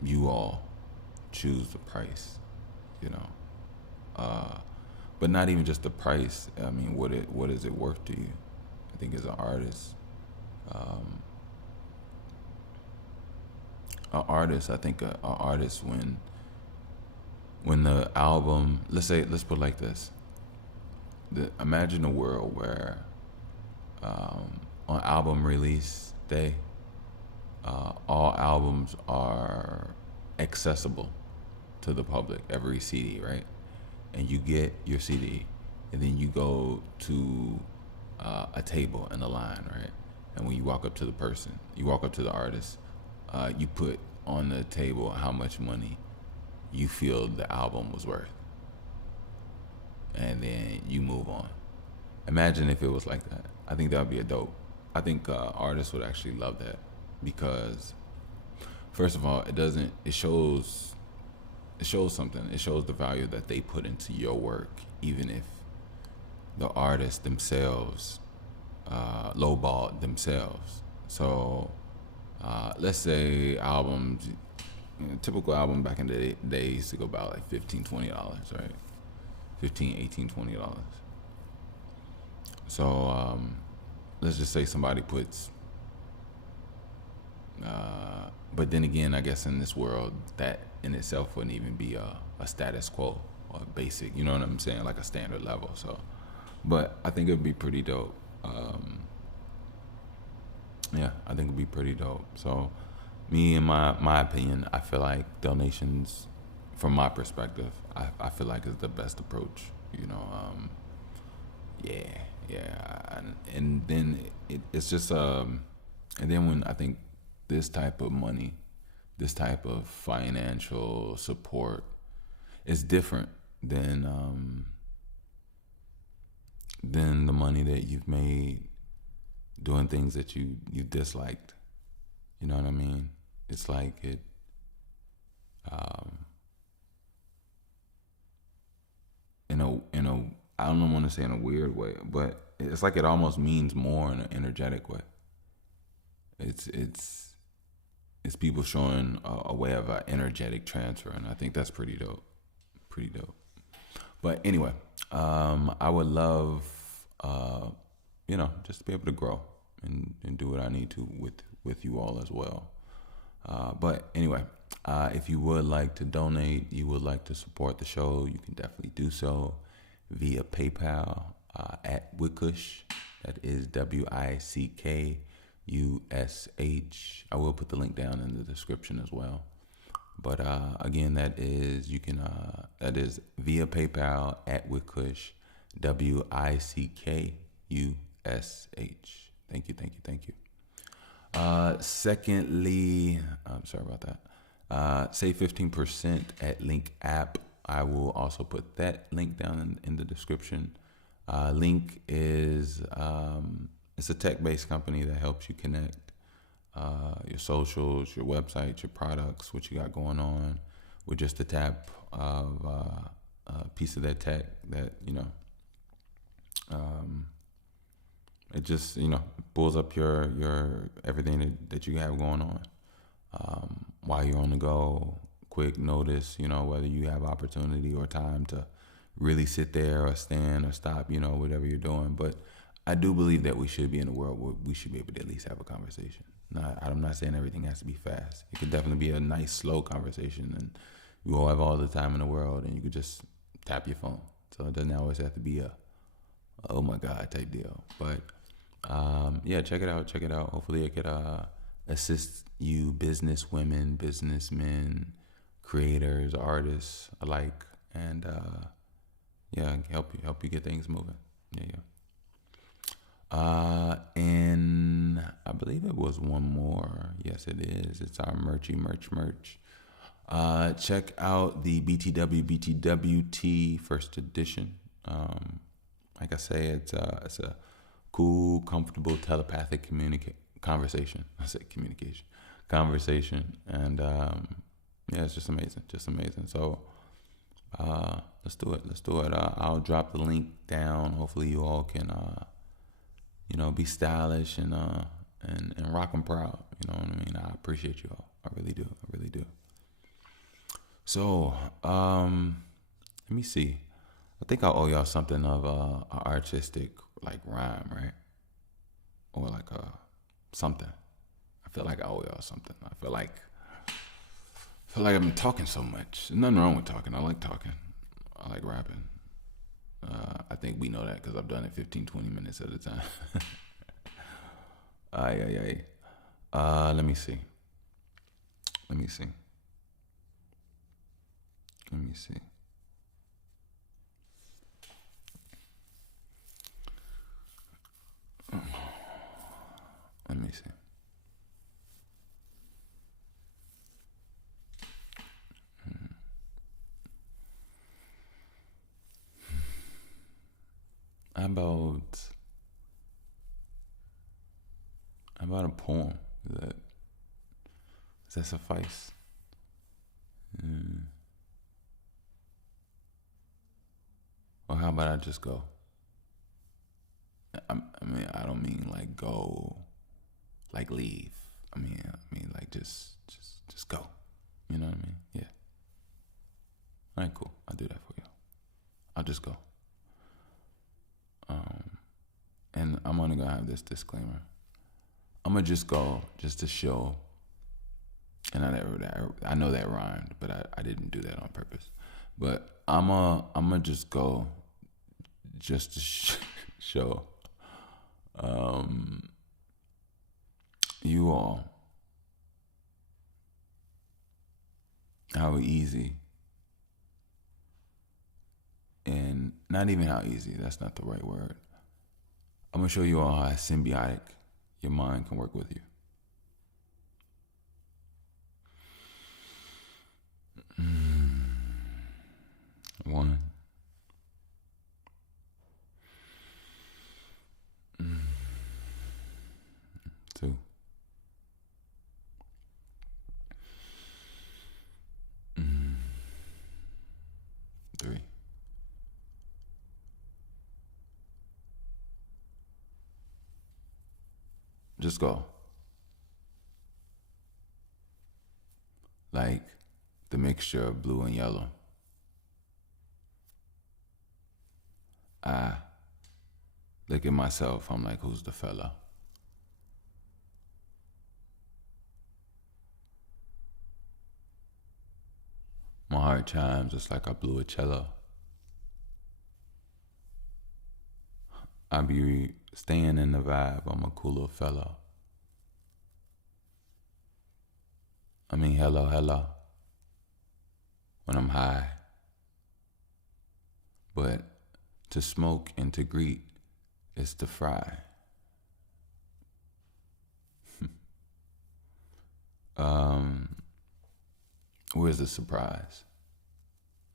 you all choose the price, but not even just the price. I mean, what is it worth to you? I think as an artist, I think an artist when the album, let's put it like this. Imagine a world where on album release day, all albums are accessible to the public, every CD, right? And you get your CD, and then you go to a table in a line, right? And when you walk up to the artist, you put on the table how much money you feel the album was worth, and then you move on. Imagine if it was like that. I think that would be I think artists would actually love that, because first of all, it shows something. It shows the value that they put into your work, even if the artists themselves lowballed themselves. So let's say albums, typical album back in the day used to go about like $15, $20, right? $15, $18, $20. So let's just say somebody puts but then again, I guess in this world, that in itself wouldn't even be a status quo or a basic, you know what I'm saying, like a standard level. So, but I think it'd be pretty dope. Yeah, I think it'd be pretty dope. So, me, in my opinion, I feel like donations, from my perspective, I feel like is the best approach. Yeah, and then it's just and then when I think this type of money, this type of financial support is different than the money that you've made doing things that you disliked. You know what I mean? It's like it in a I don't want to say in a weird way, but it's like it almost means more in an energetic way. It's people showing a way of an energetic transfer, and I think that's pretty dope. But anyway, I would love, just to be able to grow and do what I need to with you all as well. But anyway, if you would like to donate, you would like to support the show, you can definitely do so via PayPal at Wickush. That is WICK I will put the link down in the description as well. But again, that is via PayPal at Wickush, WICKUSH. Thank you, thank you, thank you. Secondly, I'm sorry about that. Save 15% at Link app. I will also put that link down in the description. Link is it's a tech-based company that helps you connect your socials, your website, your products, what you got going on, with just a tap of a piece of their tech that it just pulls up your everything that you have going on while you're on the go. Quick notice, whether you have opportunity or time to really sit there or stand or stop, whatever you're doing. But I do believe that we should be in a world where we should be able to at least have a conversation. I'm not saying everything has to be fast. It could definitely be a nice, slow conversation, and you all have all the time in the world, and you could just tap your phone. So it doesn't always have to be a oh my God type deal. But yeah, check it out. Check it out. Hopefully it could assist you, business women, businessmen, creators, artists alike, and yeah, help you get things moving. Yeah. And I believe it was one more. Yes, it is. It's our merch. Check out the BTWT first edition. Like I say, it's a cool, comfortable, telepathic conversation. I say communication, conversation, and yeah, it's just amazing, So let's do it. I'll drop the link down. Hopefully, you all can be stylish and rock 'em proud. You know what I mean? I appreciate you all. I really do. So let me see. I think I owe y'all something of a artistic like rhyme, right? Or like something. I feel like I owe y'all something. I feel like I've been talking so much. There's nothing wrong with talking. I like talking. I like rapping. I think we know that because I've done it 15, 20 minutes at a time. Let me see. How about a poem? Does that suffice? Or how about I just go? I mean, I don't mean like go, like leave. I mean like just go. You know what I mean? Yeah. All right, cool. I'll do that for you. I'll just go. And I'm only gonna have this disclaimer. I'm gonna just go just to show. And I know that rhymed, but I didn't do that on purpose. But I'm gonna just go just to show you all how easy, and not even how easy, that's not the right word. I'm gonna show you all how symbiotic your mind can work with you. One. Two. Three. Just go. Like the mixture of blue and yellow. I look at myself, I'm like, who's the fella? My heart chimes just like I blew a cello. I be staying in the vibe, I'm a cool little fella. I mean, hello, hello. When I'm high. But to smoke and to greet is to fry. Um, where's the surprise?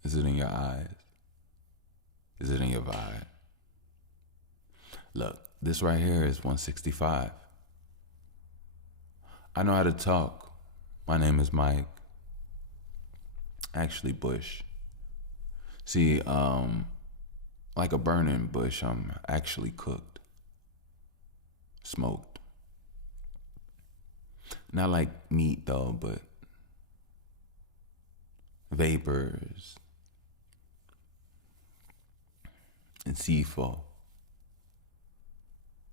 Is it in your eyes? Is it in your vibe? Look, this right here is 165. I know how to talk. My name is Mike. Actually, Bush. See, like a burning bush, I'm actually cooked, smoked. Not like meat though, but vapors and C4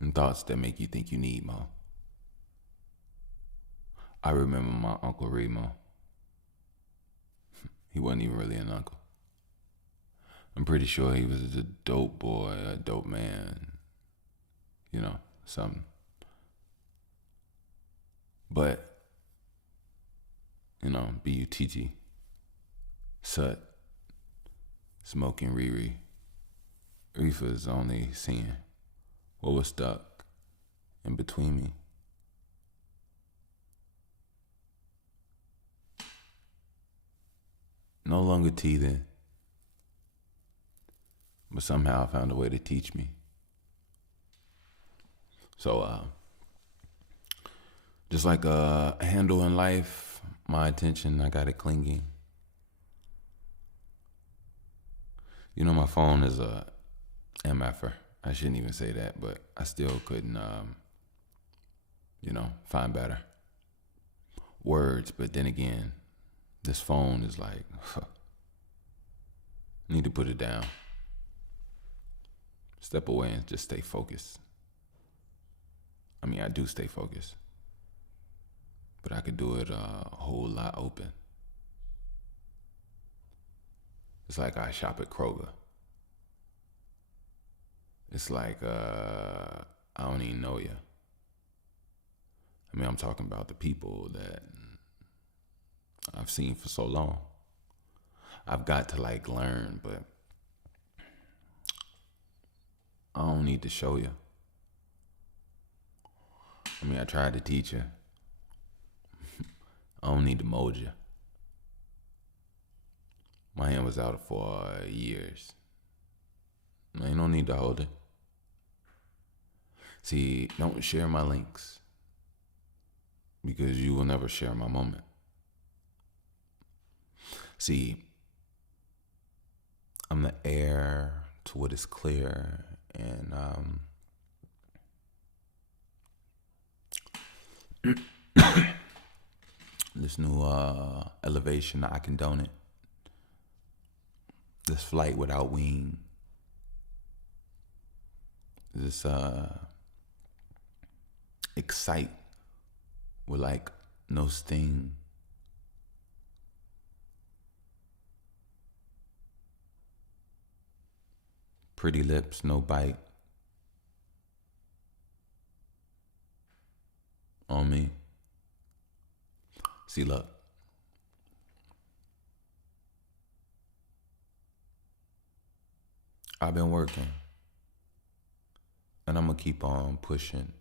and thoughts that make you think you need more. I remember my Uncle Remo. He wasn't even really an uncle. I'm pretty sure he was a dope boy, a dope man, something. But, B-U-T-T, Sut, smoking Riri. Reefer's only seeing what was stuck in between me. No longer teething, but somehow I found a way to teach me. So, just like a handle in life, my attention, I got it clinging. My phone is a MFer. I shouldn't even say that, but I still couldn't, find better words. But then again, this phone is like, need to put it down. Step away and just stay focused. I mean, I do stay focused, but I could do it a whole lot open. It's like I shop at Kroger. It's like I don't even know you. I mean, I'm talking about the people that I've seen for so long. I've got to learn, but I don't need to show you. I mean, I tried to teach you. I don't need to mold you. My hand was out for years. Ain't no need to hold it. See, don't share my links because you will never share my moment. See, I'm the heir to what is clear, and this new elevation, I condone it. This flight without wing. This excite with no sting. Pretty lips, no bite. On me. See, look. I've been working. And I'm going to keep on pushing.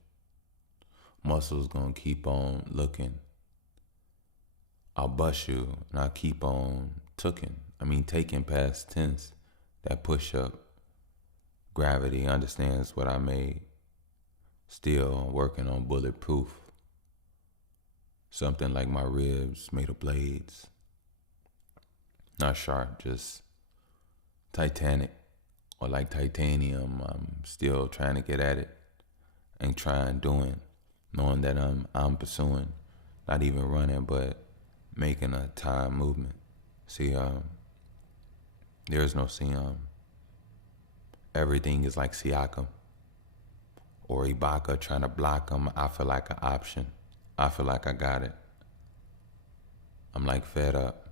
Muscles going to keep on looking. I'll bust you and I'll keep on taking past tense. That push up. Gravity understands what I made. Still working on bulletproof. Something like my ribs made of blades. Not sharp, just Titanic. Or like titanium. I'm still trying to get at it. Ain't trying, doing. Knowing that I'm pursuing. Not even running, but making a time movement. See, there's no seeing. Everything is like Siakam or Ibaka trying to block him. I feel like an option. I feel like I got it. I'm fed up.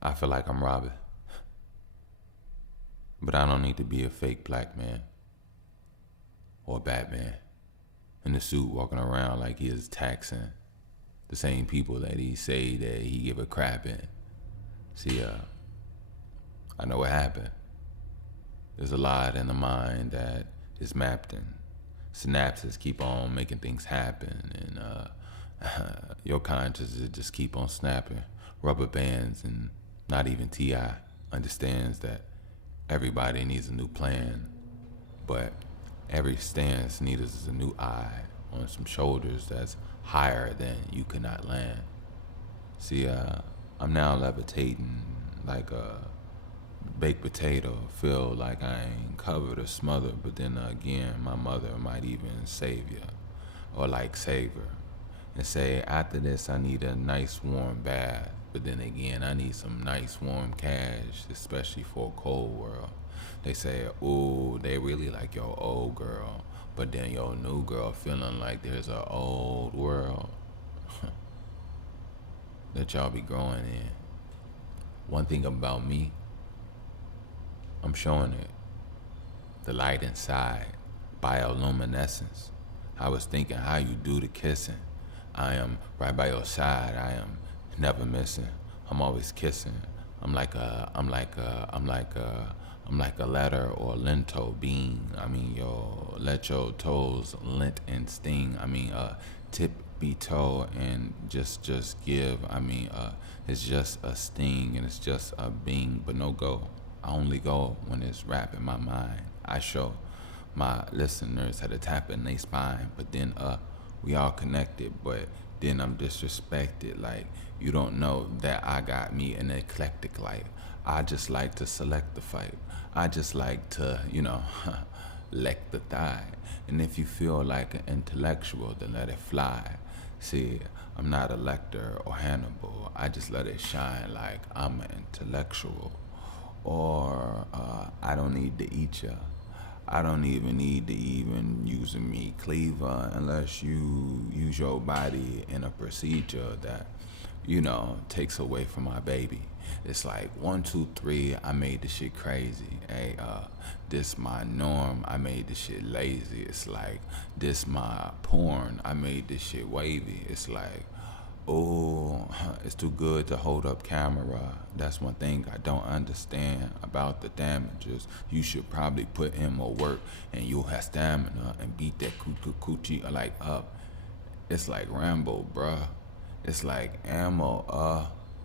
I feel like I'm robbing. But I don't need to be a fake black man or a Batman in a suit walking around like he is taxing the same people that he say that he give a crap in. See, I know what happened. There's a lot in the mind that is mapped in. Synapses keep on making things happen, and your consciousness just keep on snapping. Rubber bands, and not even T.I. understands that everybody needs a new plan, but every stance needs a new eye on some shoulders that's higher than you could not land. See, I'm now levitating like a baked potato. Feel like I ain't covered or smothered, but then again, my mother might even save you, or like save her, and say, after this, I need a nice warm bath. But then again, I need some nice warm cash, especially for a cold world. They say, ooh, they really like your old girl, but then your new girl feeling like there's an old world that y'all be growing in. One thing about me, I'm showing it. The light inside, bioluminescence. I was thinking how you do the kissing. I am right by your side. I am never missing. I'm always kissing. I'm like a letter or lento bean. I mean, yo, let your toes lint and sting. I mean, tip be toe and just give. I mean, it's just a sting and it's just a bing, but no go. I only go when it's rap in my mind. I show my listeners how to tap in their spine, but then we all connected, but then I'm disrespected. Like, you don't know that I got me an eclectic life. I just like to select the fight. I just like to, lick the thigh. And if you feel like an intellectual, then let it fly. See, I'm not a Lecter or Hannibal. I just let it shine like I'm an intellectual. Or I don't need to eat ya. I don't even need to use a meat cleaver unless you use your body in a procedure that, takes away from my baby. It's like 1, 2, 3, I made this shit crazy. Hey, this my norm, I made this shit lazy. It's like, this my porn, I made this shit wavy. It's like, oh, it's too good to hold up camera. That's one thing I don't understand about the damages. You should probably put in more work and you'll have stamina and beat that coochie like up. It's like Rambo, bruh. It's like ammo,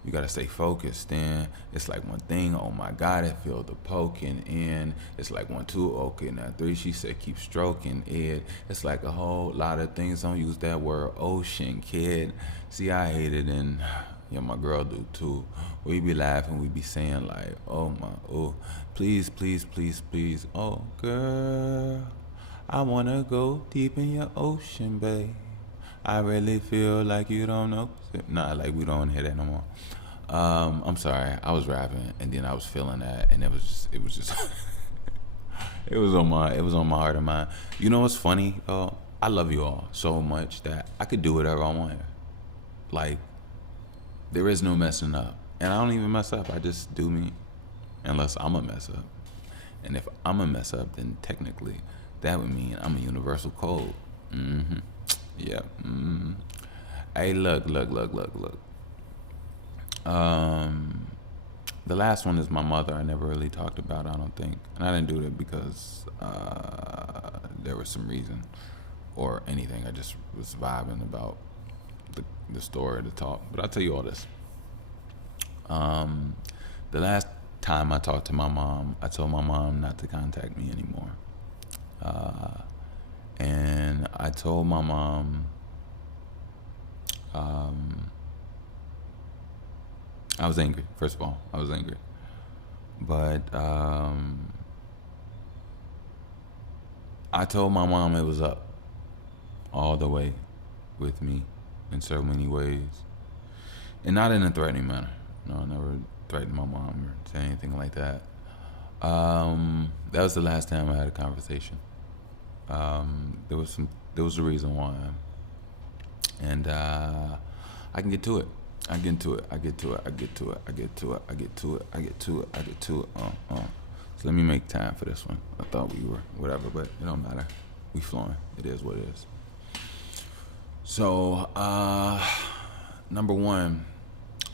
you gotta stay focused then. It's like one thing, oh my God, I feel the poking in. It's like 1, 2, okay, now 3, she said keep stroking it. It's like a whole lot of things, don't use that word ocean, kid. See, I hate it, and my girl do too. We be laughing, we be saying like, oh, please, please, please, please. Oh, girl, I wanna go deep in your ocean, babe. I really feel like you don't know. Nah, like we don't hear that no more. I'm sorry, I was rapping and then I was feeling that, and it was just it was on my heart and mind. You know what's funny? I love you all so much that I could do whatever I want. Like, there is no messing up, and I don't even mess up. I just do me, unless I'm a mess up. And if I'm a mess up, then technically that would mean I'm a universal code. Yeah. Hey, look. The last one is my mother. I never really talked about, I don't think. And I didn't do it because there was some reason or anything. I just was vibing about the story, the talk. But I'll tell you all this. The last time I talked to my mom, I told my mom not to contact me anymore. And I told my mom, I was angry. First of all, I was angry. But I told my mom it was up all the way with me in so many ways. And not in a threatening manner. No, I never threatened my mom or said anything like that. That was the last time I had a conversation. There was a reason why, and I can get to it. I get to it. So let me make time for this one. I thought we were whatever, but it don't matter. We flowing. It is what it is. So Number one,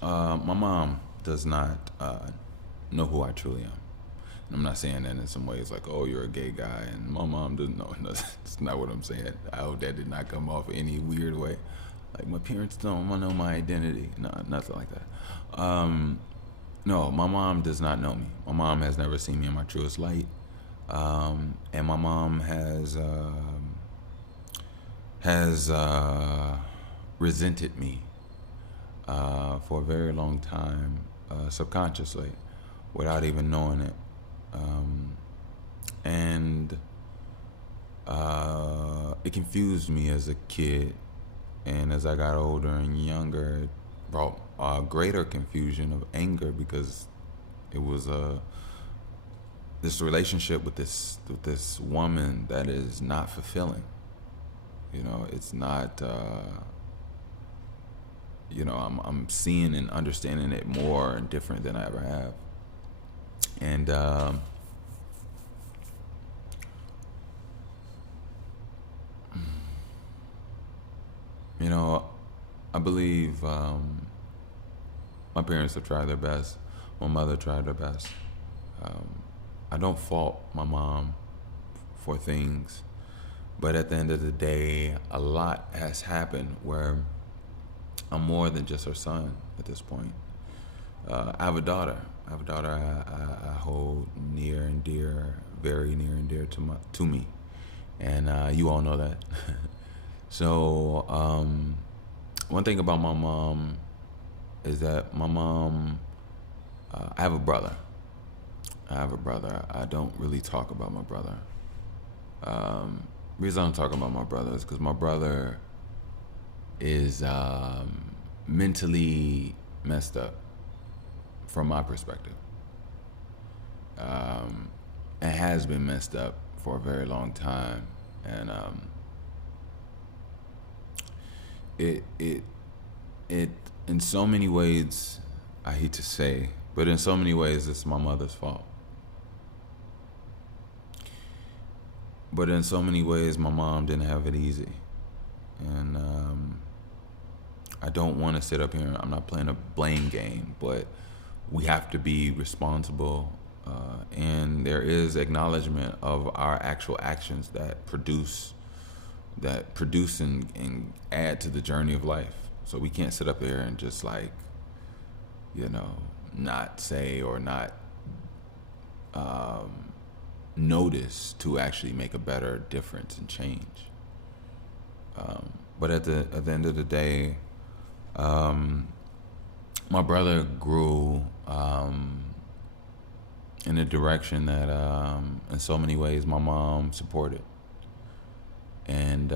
my mom does not know who I truly am. And I'm not saying that in some ways like, oh, you're a gay guy, and my mom doesn't know. No, that's not what I'm saying. I hope that did not come off any weird way. Like, my parents don't know my identity. No, nothing like that. No, my mom does not know me. My mom has never seen me in my truest light. And my mom has resented me for a very long time, subconsciously, without even knowing it. And it confused me as a kid, and as I got older and younger, it brought a greater confusion of anger because it was this relationship with this woman that is not fulfilling. You know, it's not. I'm seeing and understanding it more and different than I ever have, and I believe my parents have tried their best. My mother tried her best. I don't fault my mom for things, but at the end of the day, a lot has happened where I'm more than just her son at this point. I have a daughter. I hold near and dear, very near and dear to me, and you all know that. So one thing about my mom is that my mom. I have a brother. I don't really talk about my brother. Reason I don't talk about my brother is because my brother is mentally messed up from my perspective. And has been messed up for a very long time. And it in so many ways, I hate to say, but in so many ways it's my mother's fault. But in so many ways my mom didn't have it easy. And I don't want to sit up here, I'm not playing a blame game, but we have to be responsible, and there is acknowledgement of our actual actions that produce and add to the journey of life. So we can't sit up there and just like, not say or not notice to actually make a better difference and change. But at the end of the day, my brother grew in a direction that, in so many ways, my mom supported. And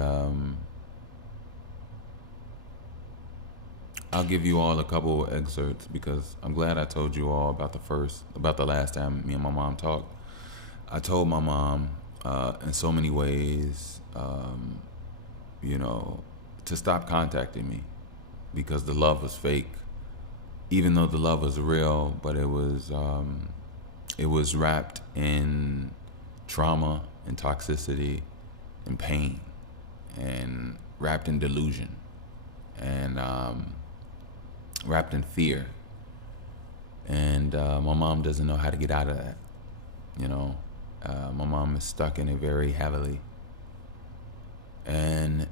I'll give you all a couple of excerpts because I'm glad I told you all about the last time me and my mom talked. I told my mom in so many ways, to stop contacting me because the love was fake, even though the love was real, but it was wrapped in trauma and toxicity and pain and wrapped in delusion and wrapped in fear. And my mom doesn't know how to get out of that. My mom is stuck in it very heavily. And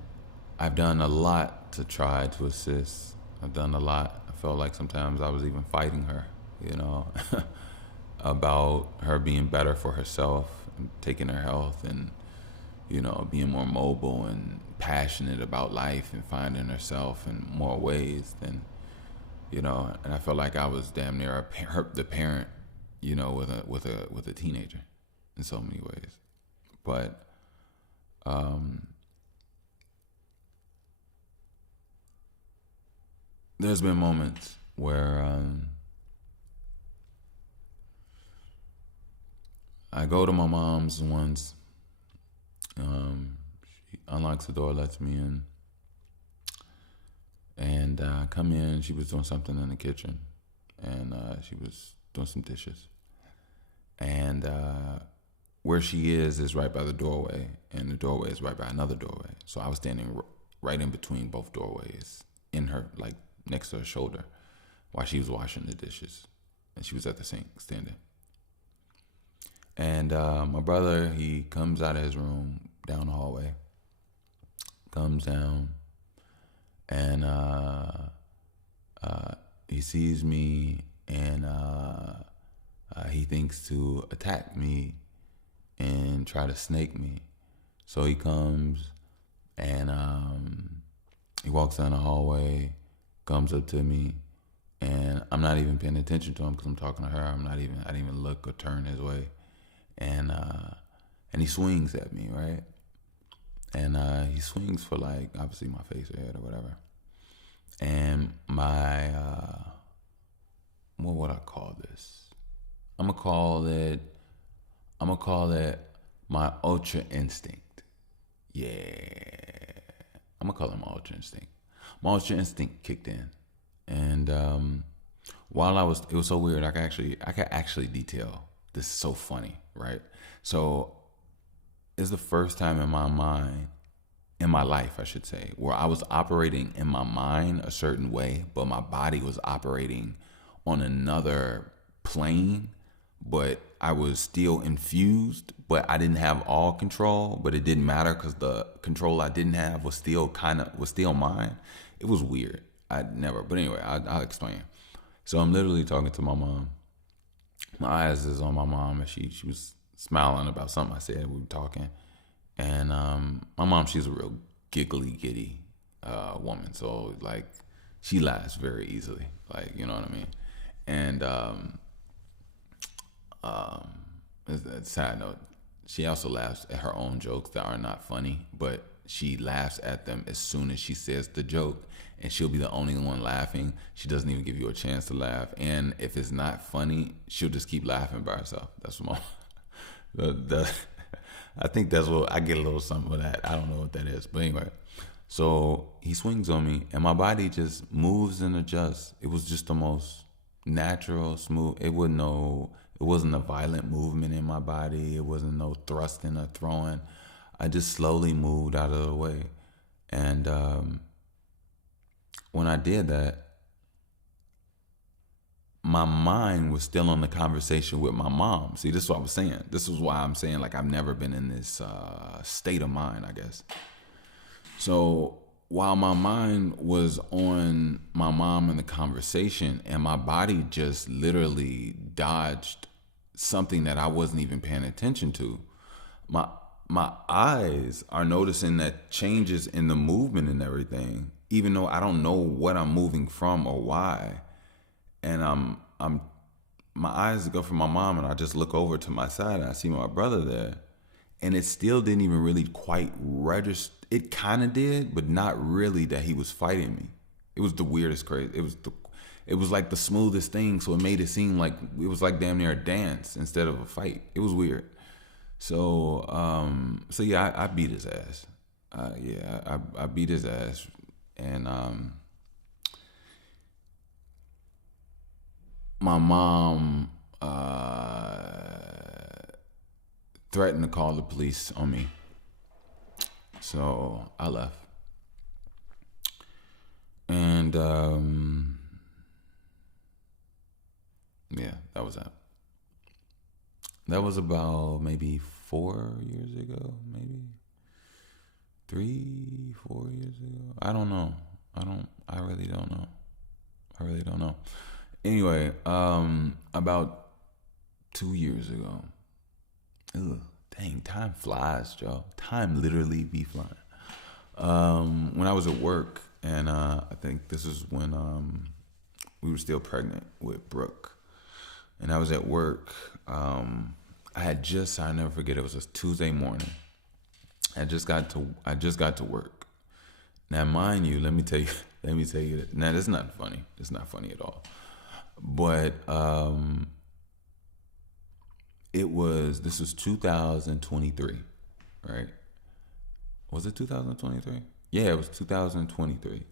I've done a lot to try to assist. I've done a lot. I felt like sometimes I was even fighting her, about her being better for herself and taking her health and, being more mobile and passionate about life and finding herself in more ways than, and I felt like I was damn near the parent, with a teenager in so many ways. But there's been moments where I go to my mom's once. She unlocks the door, lets me in, and I come in. She was doing something in the kitchen, and she was doing some dishes. And where she is right by the doorway, and the doorway is right by another doorway. So I was standing right in between both doorways, in her, like next to her shoulder while she was washing the dishes, and she was at the sink standing. And my brother, he comes out of his room down the hallway, comes down, and he sees me, and he thinks to attack me and try to snake me. So he comes and he walks down the hallway, comes up to me, and I'm not even paying attention to him because I'm talking to her. I didn't even look or turn his way, and he swings at me, right? And he swings for like obviously my face or head or whatever, and my what would I call this? I'm gonna call it my ultra instinct. Yeah, I'm gonna call it my ultra instinct. My ultra instinct kicked in, and while it was so weird. I could actually detail. This is so funny, right? So it's the first time in my mind, in my life, I should say, where I was operating in my mind a certain way, but my body was operating on another plane, but I was still infused, but I didn't have all control, but it didn't matter because the control I didn't have was still mine. It was weird. But anyway, I'll explain. So I'm literally talking to my mom. My eyes is on my mom, and she was smiling about something I said. We were talking, and my mom, she's a real giggly giddy woman, so like she laughs very easily, like, you know what I mean. And as a side note, she also laughs at her own jokes that are not funny, but she laughs at them as soon as she says the joke, and she'll be the only one laughing. She doesn't even give you a chance to laugh, and if it's not funny, she'll just keep laughing by herself. That's what I think that's what I get a little something of that. I don't know what that is, but anyway. So he swings on me, and my body just moves and adjusts. It was just the most natural, smooth. It wasn't a violent movement in my body. It wasn't no thrusting or throwing. I just slowly moved out of the way. And when I did that, my mind was still on the conversation with my mom. See, this is what I was saying. This is why I'm saying, like, I've never been in this state of mind, I guess. So while my mind was on my mom and the conversation, and my body just literally dodged something that I wasn't even paying attention to, my eyes are noticing that changes in the movement and everything, even though I don't know what I'm moving from or why. And my eyes go from my mom, and I just look over to my side, and I see my brother there, and it still didn't even really quite register. It kind of did, but not really that he was fighting me. It was the weirdest, crazy. It was like the smoothest thing, so it made it seem like it was like damn near a dance instead of a fight. It was weird. So yeah, I beat his ass. I beat his ass, and my mom threatened to call the police on me. So I left. And yeah, that was that. That was about maybe 4 years ago, maybe 3, 4 years ago. I don't know. I really don't know. Anyway, about 2 years ago. Ugh, dang, time flies, Joe. Time literally be flying. When I was at work, and I think this is when we were still pregnant with Brooke, and I was at work. I'll never forget, it was a Tuesday morning. I just got to work. Now, mind you, let me tell you that. Now, this is not funny. It's not funny at all. But this was 2023, right? Was it 2023? Yeah, it was 2023.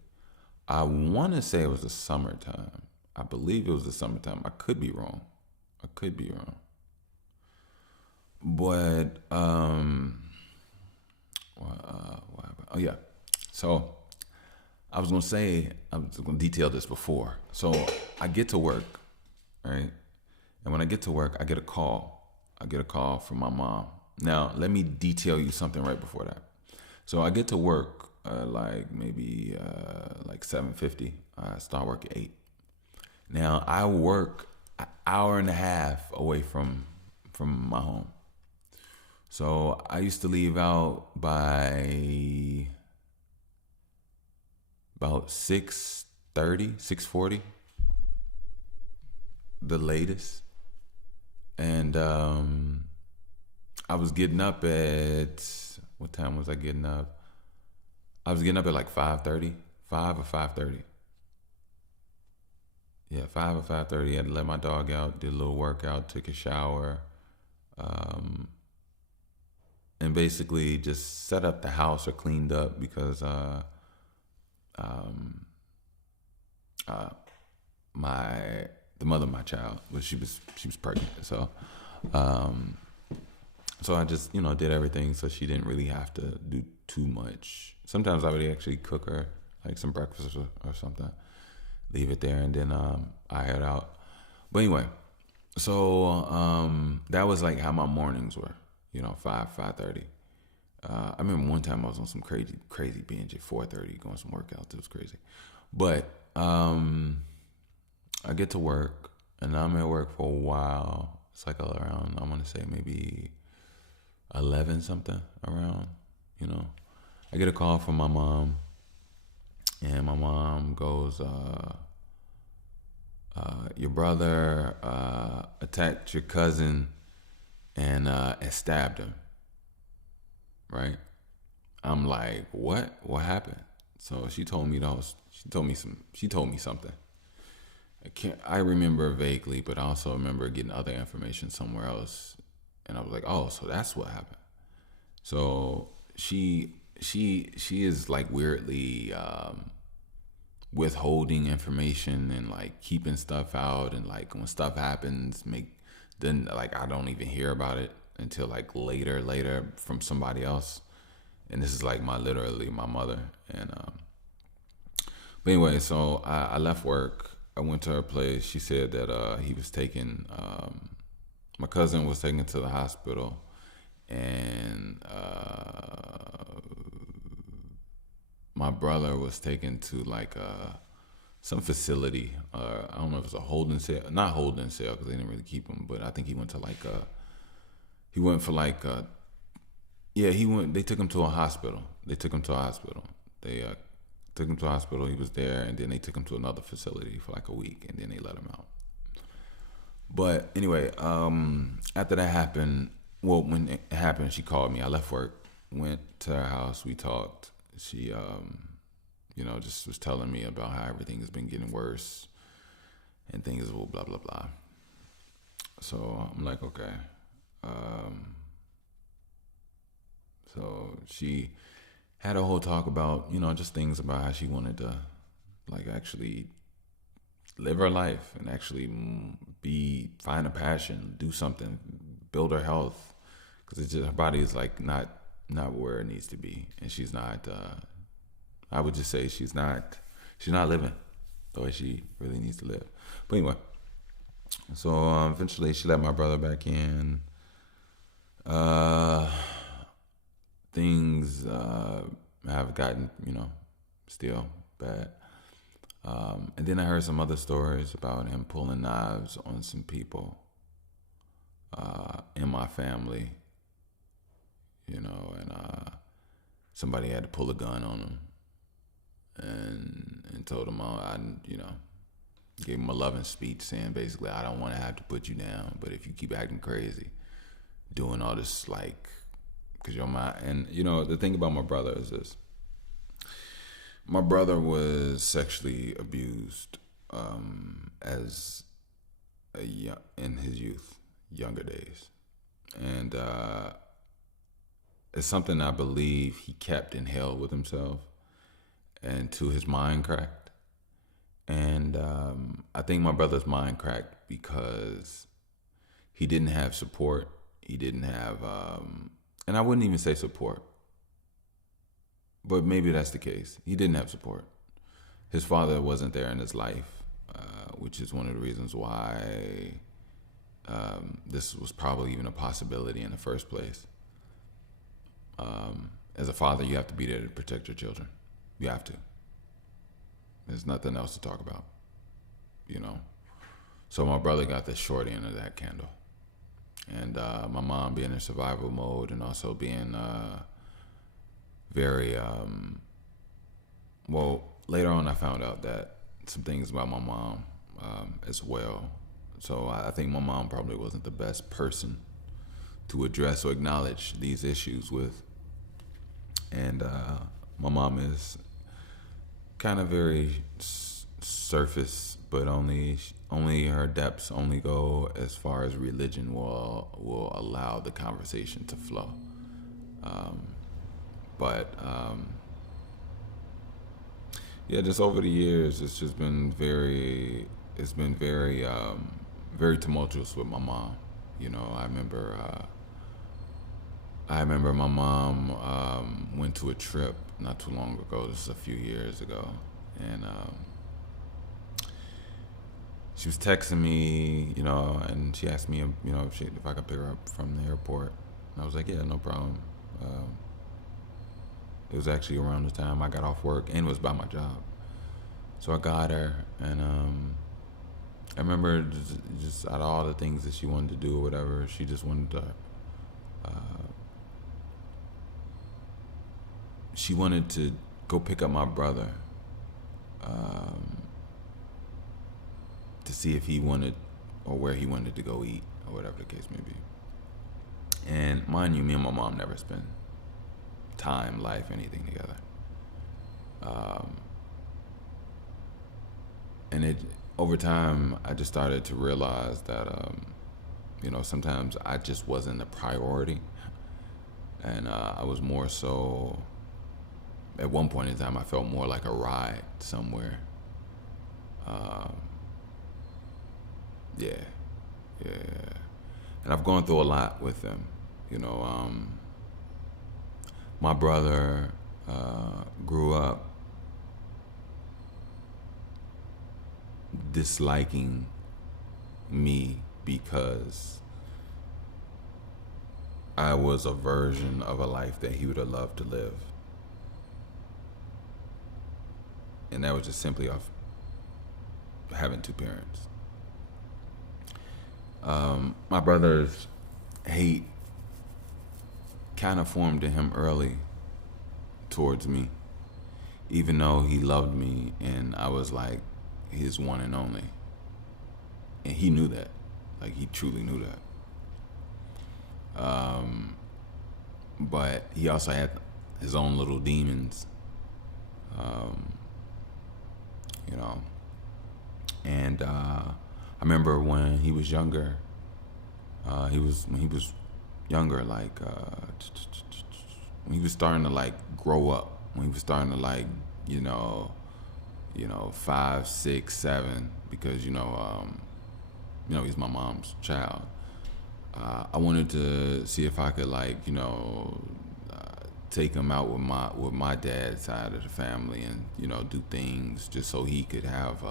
I want to say it was the summertime. I believe it was the summertime. I could be wrong. But what happened? Oh yeah. So I was gonna say, I was gonna detail this before. So I get to work, right? And when I get to work, I get a call. I get a call from my mom. Now, let me detail you something right before that. So I get to work like maybe like 7:50. I start work at 8. Now I work an hour and a half away from my home. So I used to leave out by about 6:30, 6:40, the latest. And I was getting up at, what time was I getting up? I was getting up at like 5:30, 5 or 5:30. Yeah, 5 or 5:30. I had to let my dog out, did a little workout, took a shower, um, and basically just set up the house or cleaned up because um, uh, my the mother of my child was she was pregnant, so um, so I just did everything so she didn't really have to do too much. Sometimes I would actually cook her like some breakfast or something, leave it there, and then I head out. But anyway, so that was like how my mornings were. 5:30. I remember one time I was on some crazy binge at 4:30, going some workouts. It was crazy. But I get to work, and I'm at work for a while. It's like around, I want to say maybe 11 something around. I get a call from my mom, and my mom goes, your brother attacked your cousin and stabbed him, right? I'm like, what happened? So she told me something. I remember vaguely, but I also remember getting other information somewhere else, and I was like, oh, so that's what happened. So she is like weirdly withholding information and like keeping stuff out, and like when stuff happens, then like I don't even hear about it until like later from somebody else. And this is like literally my mother. And but anyway, so I left work. I went to her place. She said that he was taken. My cousin was taken to the hospital, and my brother was taken to like some facility. I don't know if it's a holding cell, not holding cell because they didn't really keep him, but I think he went to like he went for like yeah, he went. They took him to a hospital. They took him to a hospital. He was there, and then they took him to another facility for like a week, and then they let him out. But anyway, after that happened, well, when it happened, she called me. I left work, went to her house. We talked. She, just was telling me about how everything has been getting worse, and things will blah blah blah. So I'm like, okay. So she had a whole talk about, just things about how she wanted to, like, actually live her life and actually find a passion, do something, build her health, because it's just her body is like not where it needs to be, and she's not. I would just say she's not living the way she really needs to live. But anyway, so eventually she let my brother back in. Things have gotten, still bad. And then I heard some other stories about him pulling knives on some people in my family, and somebody had to pull a gun on him and told him, gave him a loving speech saying basically, I don't want to have to put you down, but if you keep acting crazy, doing all this, like, because you're my, and the thing about my brother is this. My brother was sexually abused as in his younger days, and it's something I believe he kept and held with himself, and to his mind cracked. And I think my brother's mind cracked because he didn't have support. He didn't have, and I wouldn't even say support, but maybe that's the case. He didn't have support. his father wasn't there in his life, which is one of the reasons why this was probably even a possibility in the first place. As a father, you have to be there to protect your children. You have to. There's nothing else to talk about, you know. So my brother got the short end of that candle. And my mom being in survival mode and also being very, well, later on I found out that some things about my mom as well. So I think my mom probably wasn't the best person to address or acknowledge these issues with. And my mom is kind of very surface, but only her depths only go as far as religion will allow the conversation to flow. But yeah, just over the years, it's just been very very tumultuous with my mom. You know, I remember my mom went to a trip not too long ago. This is a few years ago, and she was texting me, you know, and she asked me, you know, if I could pick her up from the airport. And I was like, yeah, no problem. It was actually around the time I got off work, and it was by my job. So I got her, and I remember just out of all the things that she wanted to do or whatever, she just wanted to. She wanted to go pick up my brother to see if he wanted or where he wanted to go eat or whatever the case may be. And mind you, me and my mom never spent time, life, anything together. And it over time, I just started to realize that, you know, sometimes I just wasn't a priority. And I was more so, at one point in time, I felt more like a ride somewhere. Yeah. And I've gone through a lot with them. You know, my brother grew up disliking me because I was a version of a life that he would have loved to live. And that was just simply off having two parents. My brother's hate kind of formed in him early towards me, even though he loved me and I was like his one and only. And he knew that. Like, he truly knew that. But he also had his own little demons, you know. And I remember when he was younger, when he was younger, like when he was starting to like grow up, when he was starting to like, you know, 5, 6, 7, because you know, he's my mom's child. I wanted to see if I could, like, you know, take him out with my dad's side of the family, and you know, do things just so he could have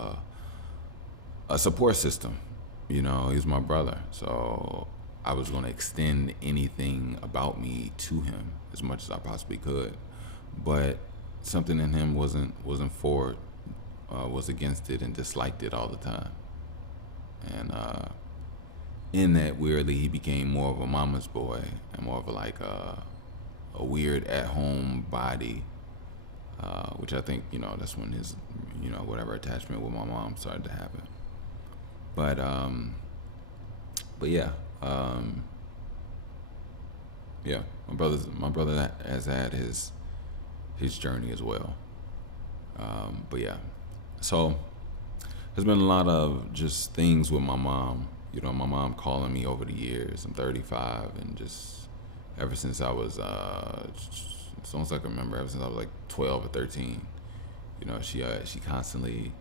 a support system. You know, he's my brother, so I was going to extend anything about me to him as much as I possibly could. But something in him wasn't for it, was against it and disliked it all the time. And in that, weirdly, he became more of a mama's boy and more of a weird at-home body, which I think, you know, that's when his, you know, whatever attachment with my mom started to happen. But yeah, yeah, my brother has had his journey as well. But yeah, so there's been a lot of just things with my mom. You know, my mom calling me over the years. I'm 35, and just ever since I was, as long as I can remember, ever since I was like 12 or 13, you know, she constantly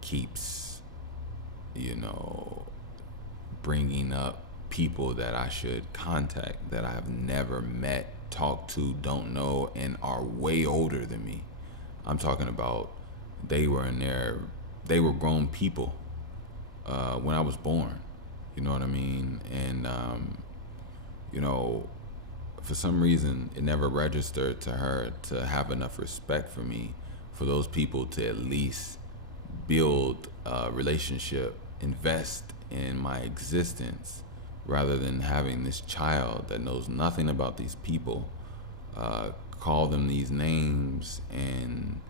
keeps, you know, bringing up people that I should contact that I have never met, talked to, don't know, and are way older than me. I'm talking about they were they were grown people when I was born. You know what I mean? And you know, for some reason, it never registered to her to have enough respect for me, for those people to at least build a relationship, invest in my existence, rather than having this child that knows nothing about these people, call them these names and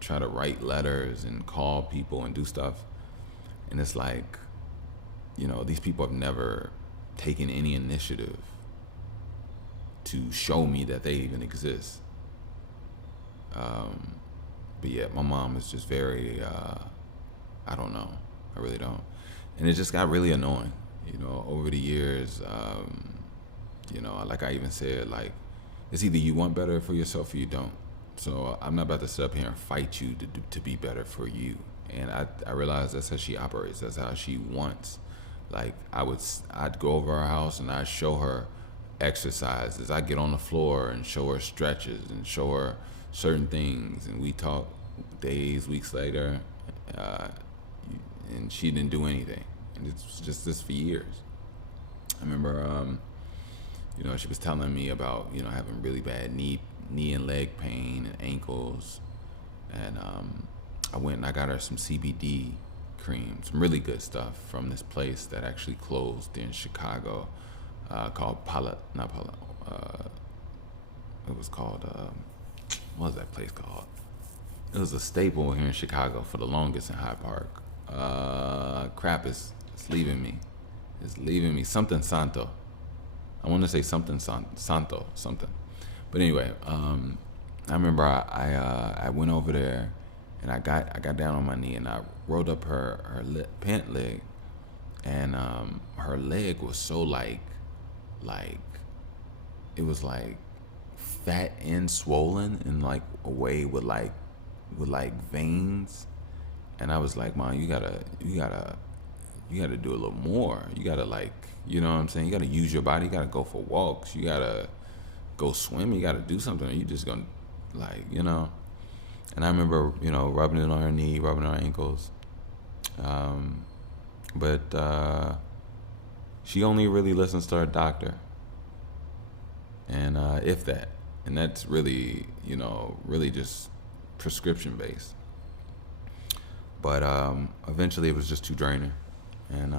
try to write letters and call people and do stuff. And it's like, you know, these people have never taken any initiative to show me that they even exist. But yeah, my mom is just very, I don't know. I really don't. And it just got really annoying, you know, over the years. You know, like I even said, like, it's either you want better for yourself or you don't. So I'm not about to sit up here and fight you to be better for you. And I realize that's how she operates. That's how she wants. Like, I'd go over her house and I'd show her exercises. I'd get on the floor and show her stretches and show her certain things. And we talk days, weeks later, and she didn't do anything. And it's just this for years. I remember, you know, she was telling me about, you know, having really bad knee and leg pain and ankles. And I went and I got her some CBD cream, some really good stuff from this place that actually closed in Chicago, called it was called, what was that place called? It was a staple here in Chicago for the longest in Hyde Park. Crap, it's leaving me. It's leaving me. Something Santo. I want to say something Santo, something. But anyway, I remember I went over there and I got down on my knee and I rolled up her pant leg, and her leg was so like it was like fat and swollen in like a way with like veins. And I was like, Mom, you gotta do a little more. You gotta, like, you know what I'm saying? You gotta use your body. You gotta go for walks. You gotta go swim. You gotta do something. Or you just gonna, like, you know. And I remember, you know, rubbing it on her knee, rubbing her ankles. But she only really listens to her doctor. And if that. And that's really, you know, really just prescription based. But eventually it was just too draining. And,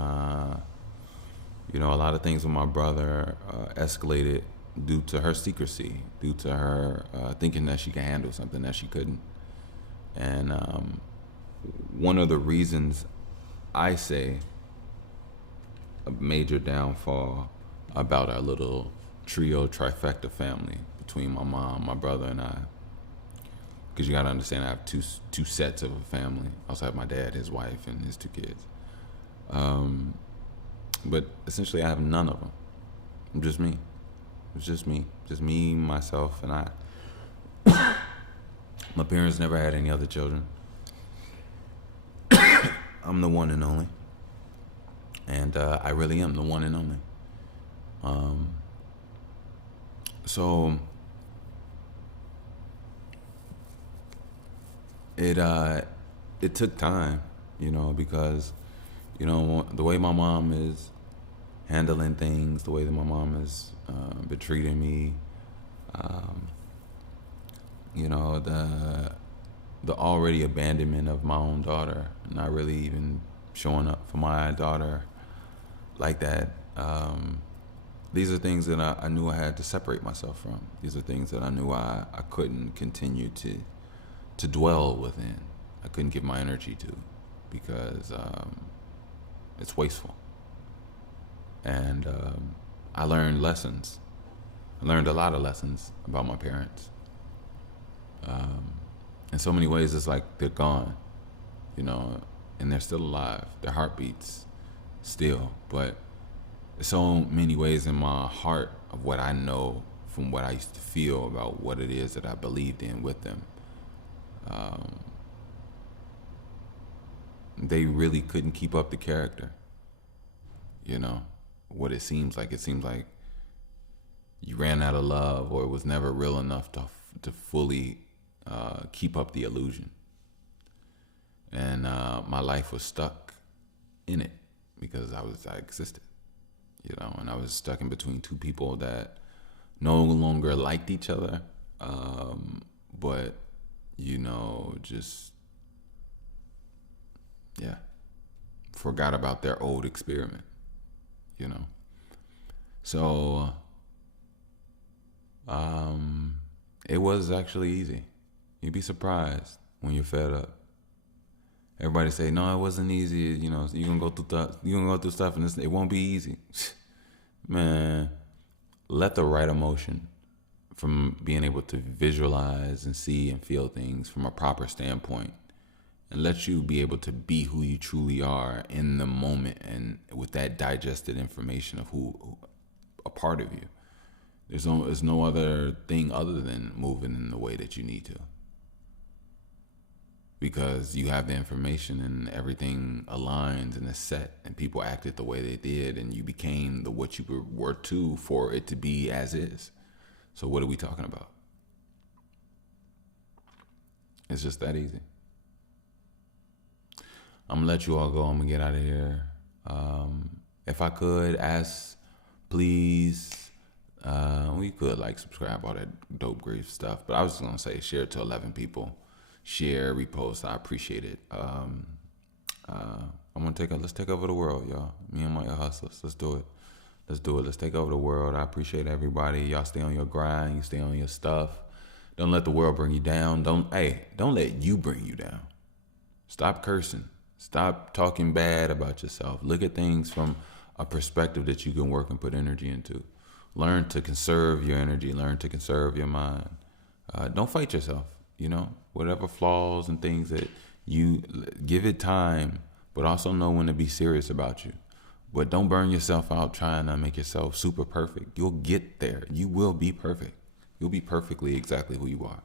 you know, a lot of things with my brother escalated due to her secrecy, due to her thinking that she could handle something that she couldn't. And one of the reasons I say a major downfall about our little trio trifecta family between my mom, my brother, and I, because you got to understand, I have two sets of a family. I also have my dad, his wife, and his 2 kids. But essentially, I have none of them. I'm just me. It's just me, myself, and I. My parents never had any other children. I'm the one and only, and I really am the one and only. So it took time, you know, because, you know, the way my mom is handling things, the way that my mom is been treating me, you know, the already abandonment of my own daughter, not really even showing up for my daughter like that. These are things that I knew I had to separate myself from. These are things that I knew I couldn't continue to dwell within. I couldn't give my energy to, because it's wasteful. And I learned lessons. I learned a lot of lessons about my parents. In so many ways, it's like they're gone, you know, and they're still alive. Their heartbeats still, but there's so many ways in my heart of what I know from what I used to feel about what it is that I believed in with them. They really couldn't keep up the character, you know, what it seems like. It seems like you ran out of love, or it was never real enough to fully keep up the illusion. And my life was stuck in it because I existed, and I was stuck in between two people that no longer liked each other, but just forgot about their old experiment, So it was actually easy. You'd be surprised when you're fed up. Everybody say, no, it wasn't easy. You're gonna go through stuff, and it won't be easy. Man, let the right emotion from being able to visualize and see and feel things from a proper standpoint, and let you be able to be who you truly are in the moment, and with that digested information of who a part of you. There's no other thing other than moving in the way that you need to. Because you have the information and everything aligns and is set, and people acted the way they did, and you became what you were to for it to be as is. So what are we talking about? It's just that easy. I'm gonna let you all go. I'm gonna get out of here. If I could ask, please, we could subscribe, all that dope, great stuff. But I was just gonna say, share it to 11 people. Share, repost. I appreciate it. Let's take over the world, y'all. Me and my hustlers. Let's do it. Let's take over the world. I appreciate everybody. Y'all stay on your grind. You stay on your stuff. Don't let the world bring you down. Don't let you bring you down. Stop cursing. Stop talking bad about yourself. Look at things from a perspective that you can work and put energy into. Learn to conserve your energy. Learn to conserve your mind. Don't fight yourself. Whatever flaws and things that you give it time, but also know when to be serious about you. But don't burn yourself out trying to make yourself super perfect. You'll get there. You will be perfect. You'll be perfectly exactly who you are.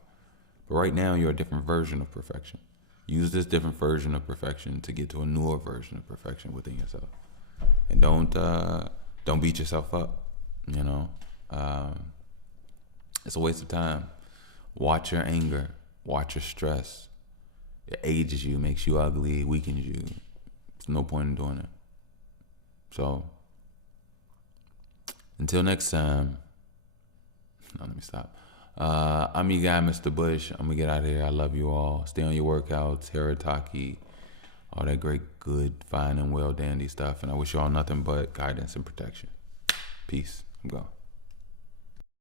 But right now, you're a different version of perfection. Use this different version of perfection to get to a newer version of perfection within yourself. And don't beat yourself up. It's a waste of time. Watch your anger. Watch your stress. It ages you, makes you ugly, weakens you. There's no point in doing it. So, until next time. No, let me stop. I'm your guy, Mr. Bush. I'm going to get out of here. I love you all. Stay on your workouts, Harataki, all that great, good, fine, and well dandy stuff. And I wish you all nothing but guidance and protection. Peace. I'm gone.